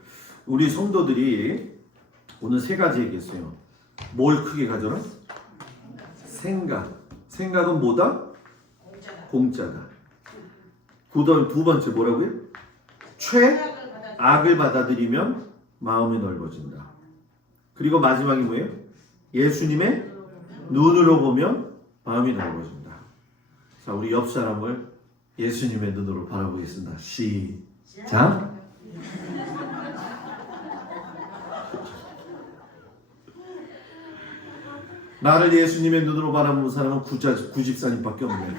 우리 성도들이 오늘 세 가지 얘기했어요. 뭘 크게 가져라? 생각. 생각은 뭐다? 공짜다. 두 번째 뭐라고요? 최악을 받아들이면 마음이 넓어진다. 그리고 마지막이 뭐예요? 예수님의 눈으로 보면 마음이 넓어진다. 자, 우리 옆 사람을 예수님의 눈으로 바라보겠습니다. 시작. 나를 예수님의 눈으로 바라보는 사람은 구집사님밖에 없네요.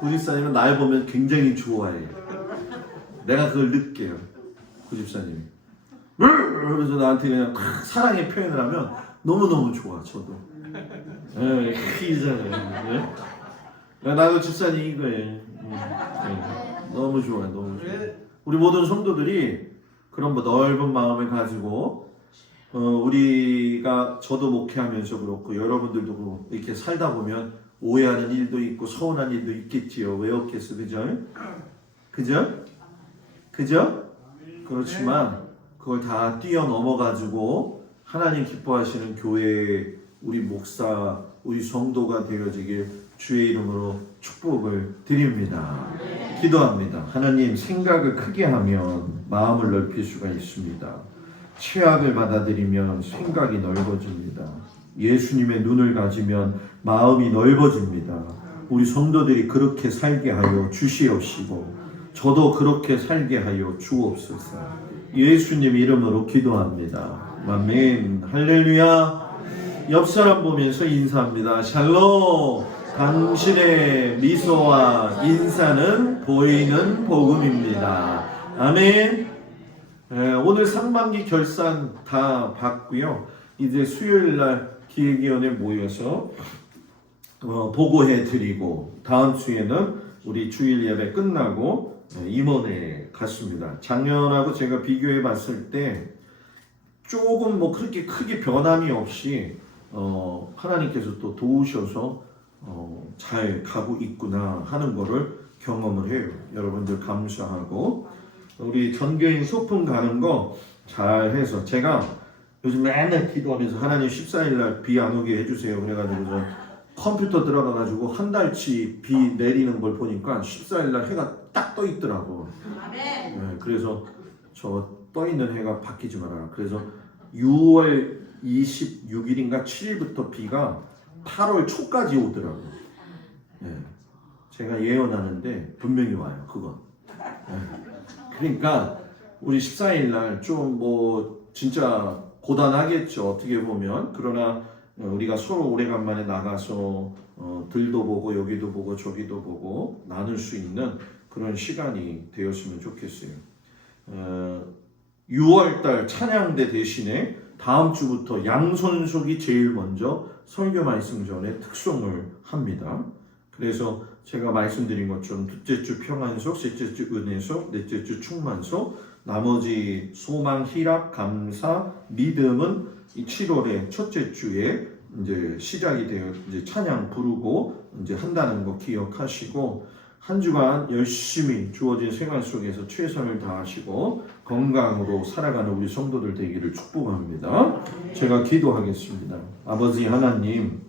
구집사님은 날 보면 굉장히 좋아해요. 내가 그걸 느껴요. 구집사님이. 그래서 나한테 그냥 사랑의 표현을 하면 너무너무 좋아. 저도. 이잖아요. 나도 집사님 이거예요. 너무 좋아. 너무 좋아. 우리 모든 성도들이 그런 넓은 마음을 가지고 우리가 저도 목회하면서 그렇고 여러분들도 이렇게 살다 보면 오해하는 일도 있고 서운한 일도 있겠지요. 왜 없겠어, 그죠? 그렇지만 그걸 다 뛰어넘어가지고 하나님 기뻐하시는 교회의 우리 목사, 우리 성도가 되어지길 주의 이름으로 축복을 드립니다. 기도합니다. 하나님, 생각을 크게 하면 마음을 넓힐 수가 있습니다. 최악을 받아들이면 생각이 넓어집니다. 예수님의 눈을 가지면 마음이 넓어집니다. 우리 성도들이 그렇게 살게 하여 주시옵시고 저도 그렇게 살게 하여 주옵소서. 예수님 이름으로 기도합니다. 아멘. 할렐루야. 옆 사람 보면서 인사합니다. 샬롬. 당신의 미소와 인사는 보이는 복음입니다. 아멘. 오늘 상반기 결산 다 받고요. 이제 수요일 날 기획위원회 모여서 보고해 드리고 다음 주에는 우리 주일 예배 끝나고 임원회 갔습니다. 작년하고 제가 비교해 봤을 때 조금 뭐 그렇게 크게 변함이 없이 하나님께서 또 도우셔서 잘 가고 있구나 하는 거를 경험을 해요. 여러분들 감사하고 우리 전교인 소풍 가는 거 잘 해서 제가 요즘 맨날 기도하면서 하나님 14일날 비 안 오게 해주세요. 그래가지고 컴퓨터 들어가가지고 한 달치 비 내리는 걸 보니까 14일날 해가 딱 떠 있더라고. 네, 그래서 저 떠 있는 해가 바뀌지 말아라. 그래서 6월 26일인가 7일부터 비가 8월 초까지 오더라고. 네, 제가 예언하는데 분명히 와요. 그건. 네. 그러니까 우리 14일날 좀 뭐 진짜 고단하겠죠. 어떻게 보면. 그러나 우리가 서로 오래간만에 나가서 들도 보고 여기도 보고 저기도 보고 나눌 수 있는 그런 시간이 되었으면 좋겠어요. 6월달 찬양대 대신에 다음 주부터 양손석이 제일 먼저 설교 말씀 전에 특송을 합니다. 그래서 제가 말씀드린 것처럼 둘째 주 평안석, 셋째 주 은혜석, 넷째 주 충만석, 나머지 소망, 희락, 감사, 믿음은 이 7월의 첫째 주에 이제 시작이 되어 이제 찬양 부르고 이제 한다는 거 기억하시고 한 주간 열심히 주어진 생활 속에서 최선을 다하시고 건강으로 살아가는 우리 성도들 되기를 축복합니다. 제가 기도하겠습니다. 아버지 하나님,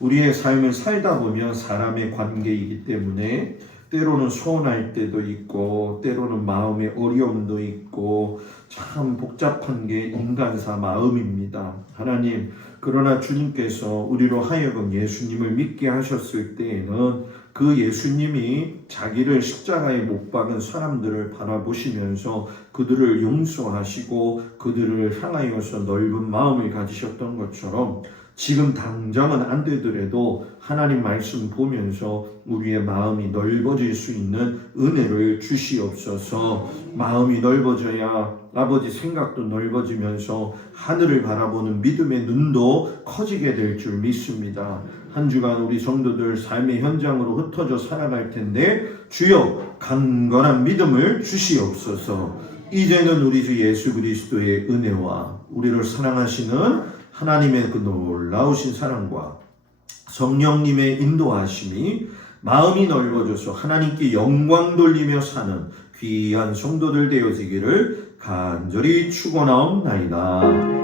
우리의 삶을 살다 보면 사람의 관계이기 때문에 때로는 서운할 때도 있고 때로는 마음의 어려움도 있고 참 복잡한 게 인간사 마음입니다. 하나님, 그러나 주님께서 우리로 하여금 예수님을 믿게 하셨을 때에는 그 예수님이 자기를 십자가에 못 박은 사람들을 바라보시면서 그들을 용서하시고 그들을 향하여서 넓은 마음을 가지셨던 것처럼 지금 당장은 안 되더라도 하나님 말씀 보면서 우리의 마음이 넓어질 수 있는 은혜를 주시옵소서. 마음이 넓어져야 아버지 생각도 넓어지면서 하늘을 바라보는 믿음의 눈도 커지게 될 줄 믿습니다. 한 주간 우리 성도들 삶의 현장으로 흩어져 살아갈 텐데 주여 강건한 믿음을 주시옵소서. 이제는 우리 주 예수 그리스도의 은혜와 우리를 사랑하시는 하나님의 그 놀라우신 사랑과 성령님의 인도하심이 마음이 넓어져서 하나님께 영광 돌리며 사는 귀한 성도들 되어지기를 간절히 축원하옵나이다.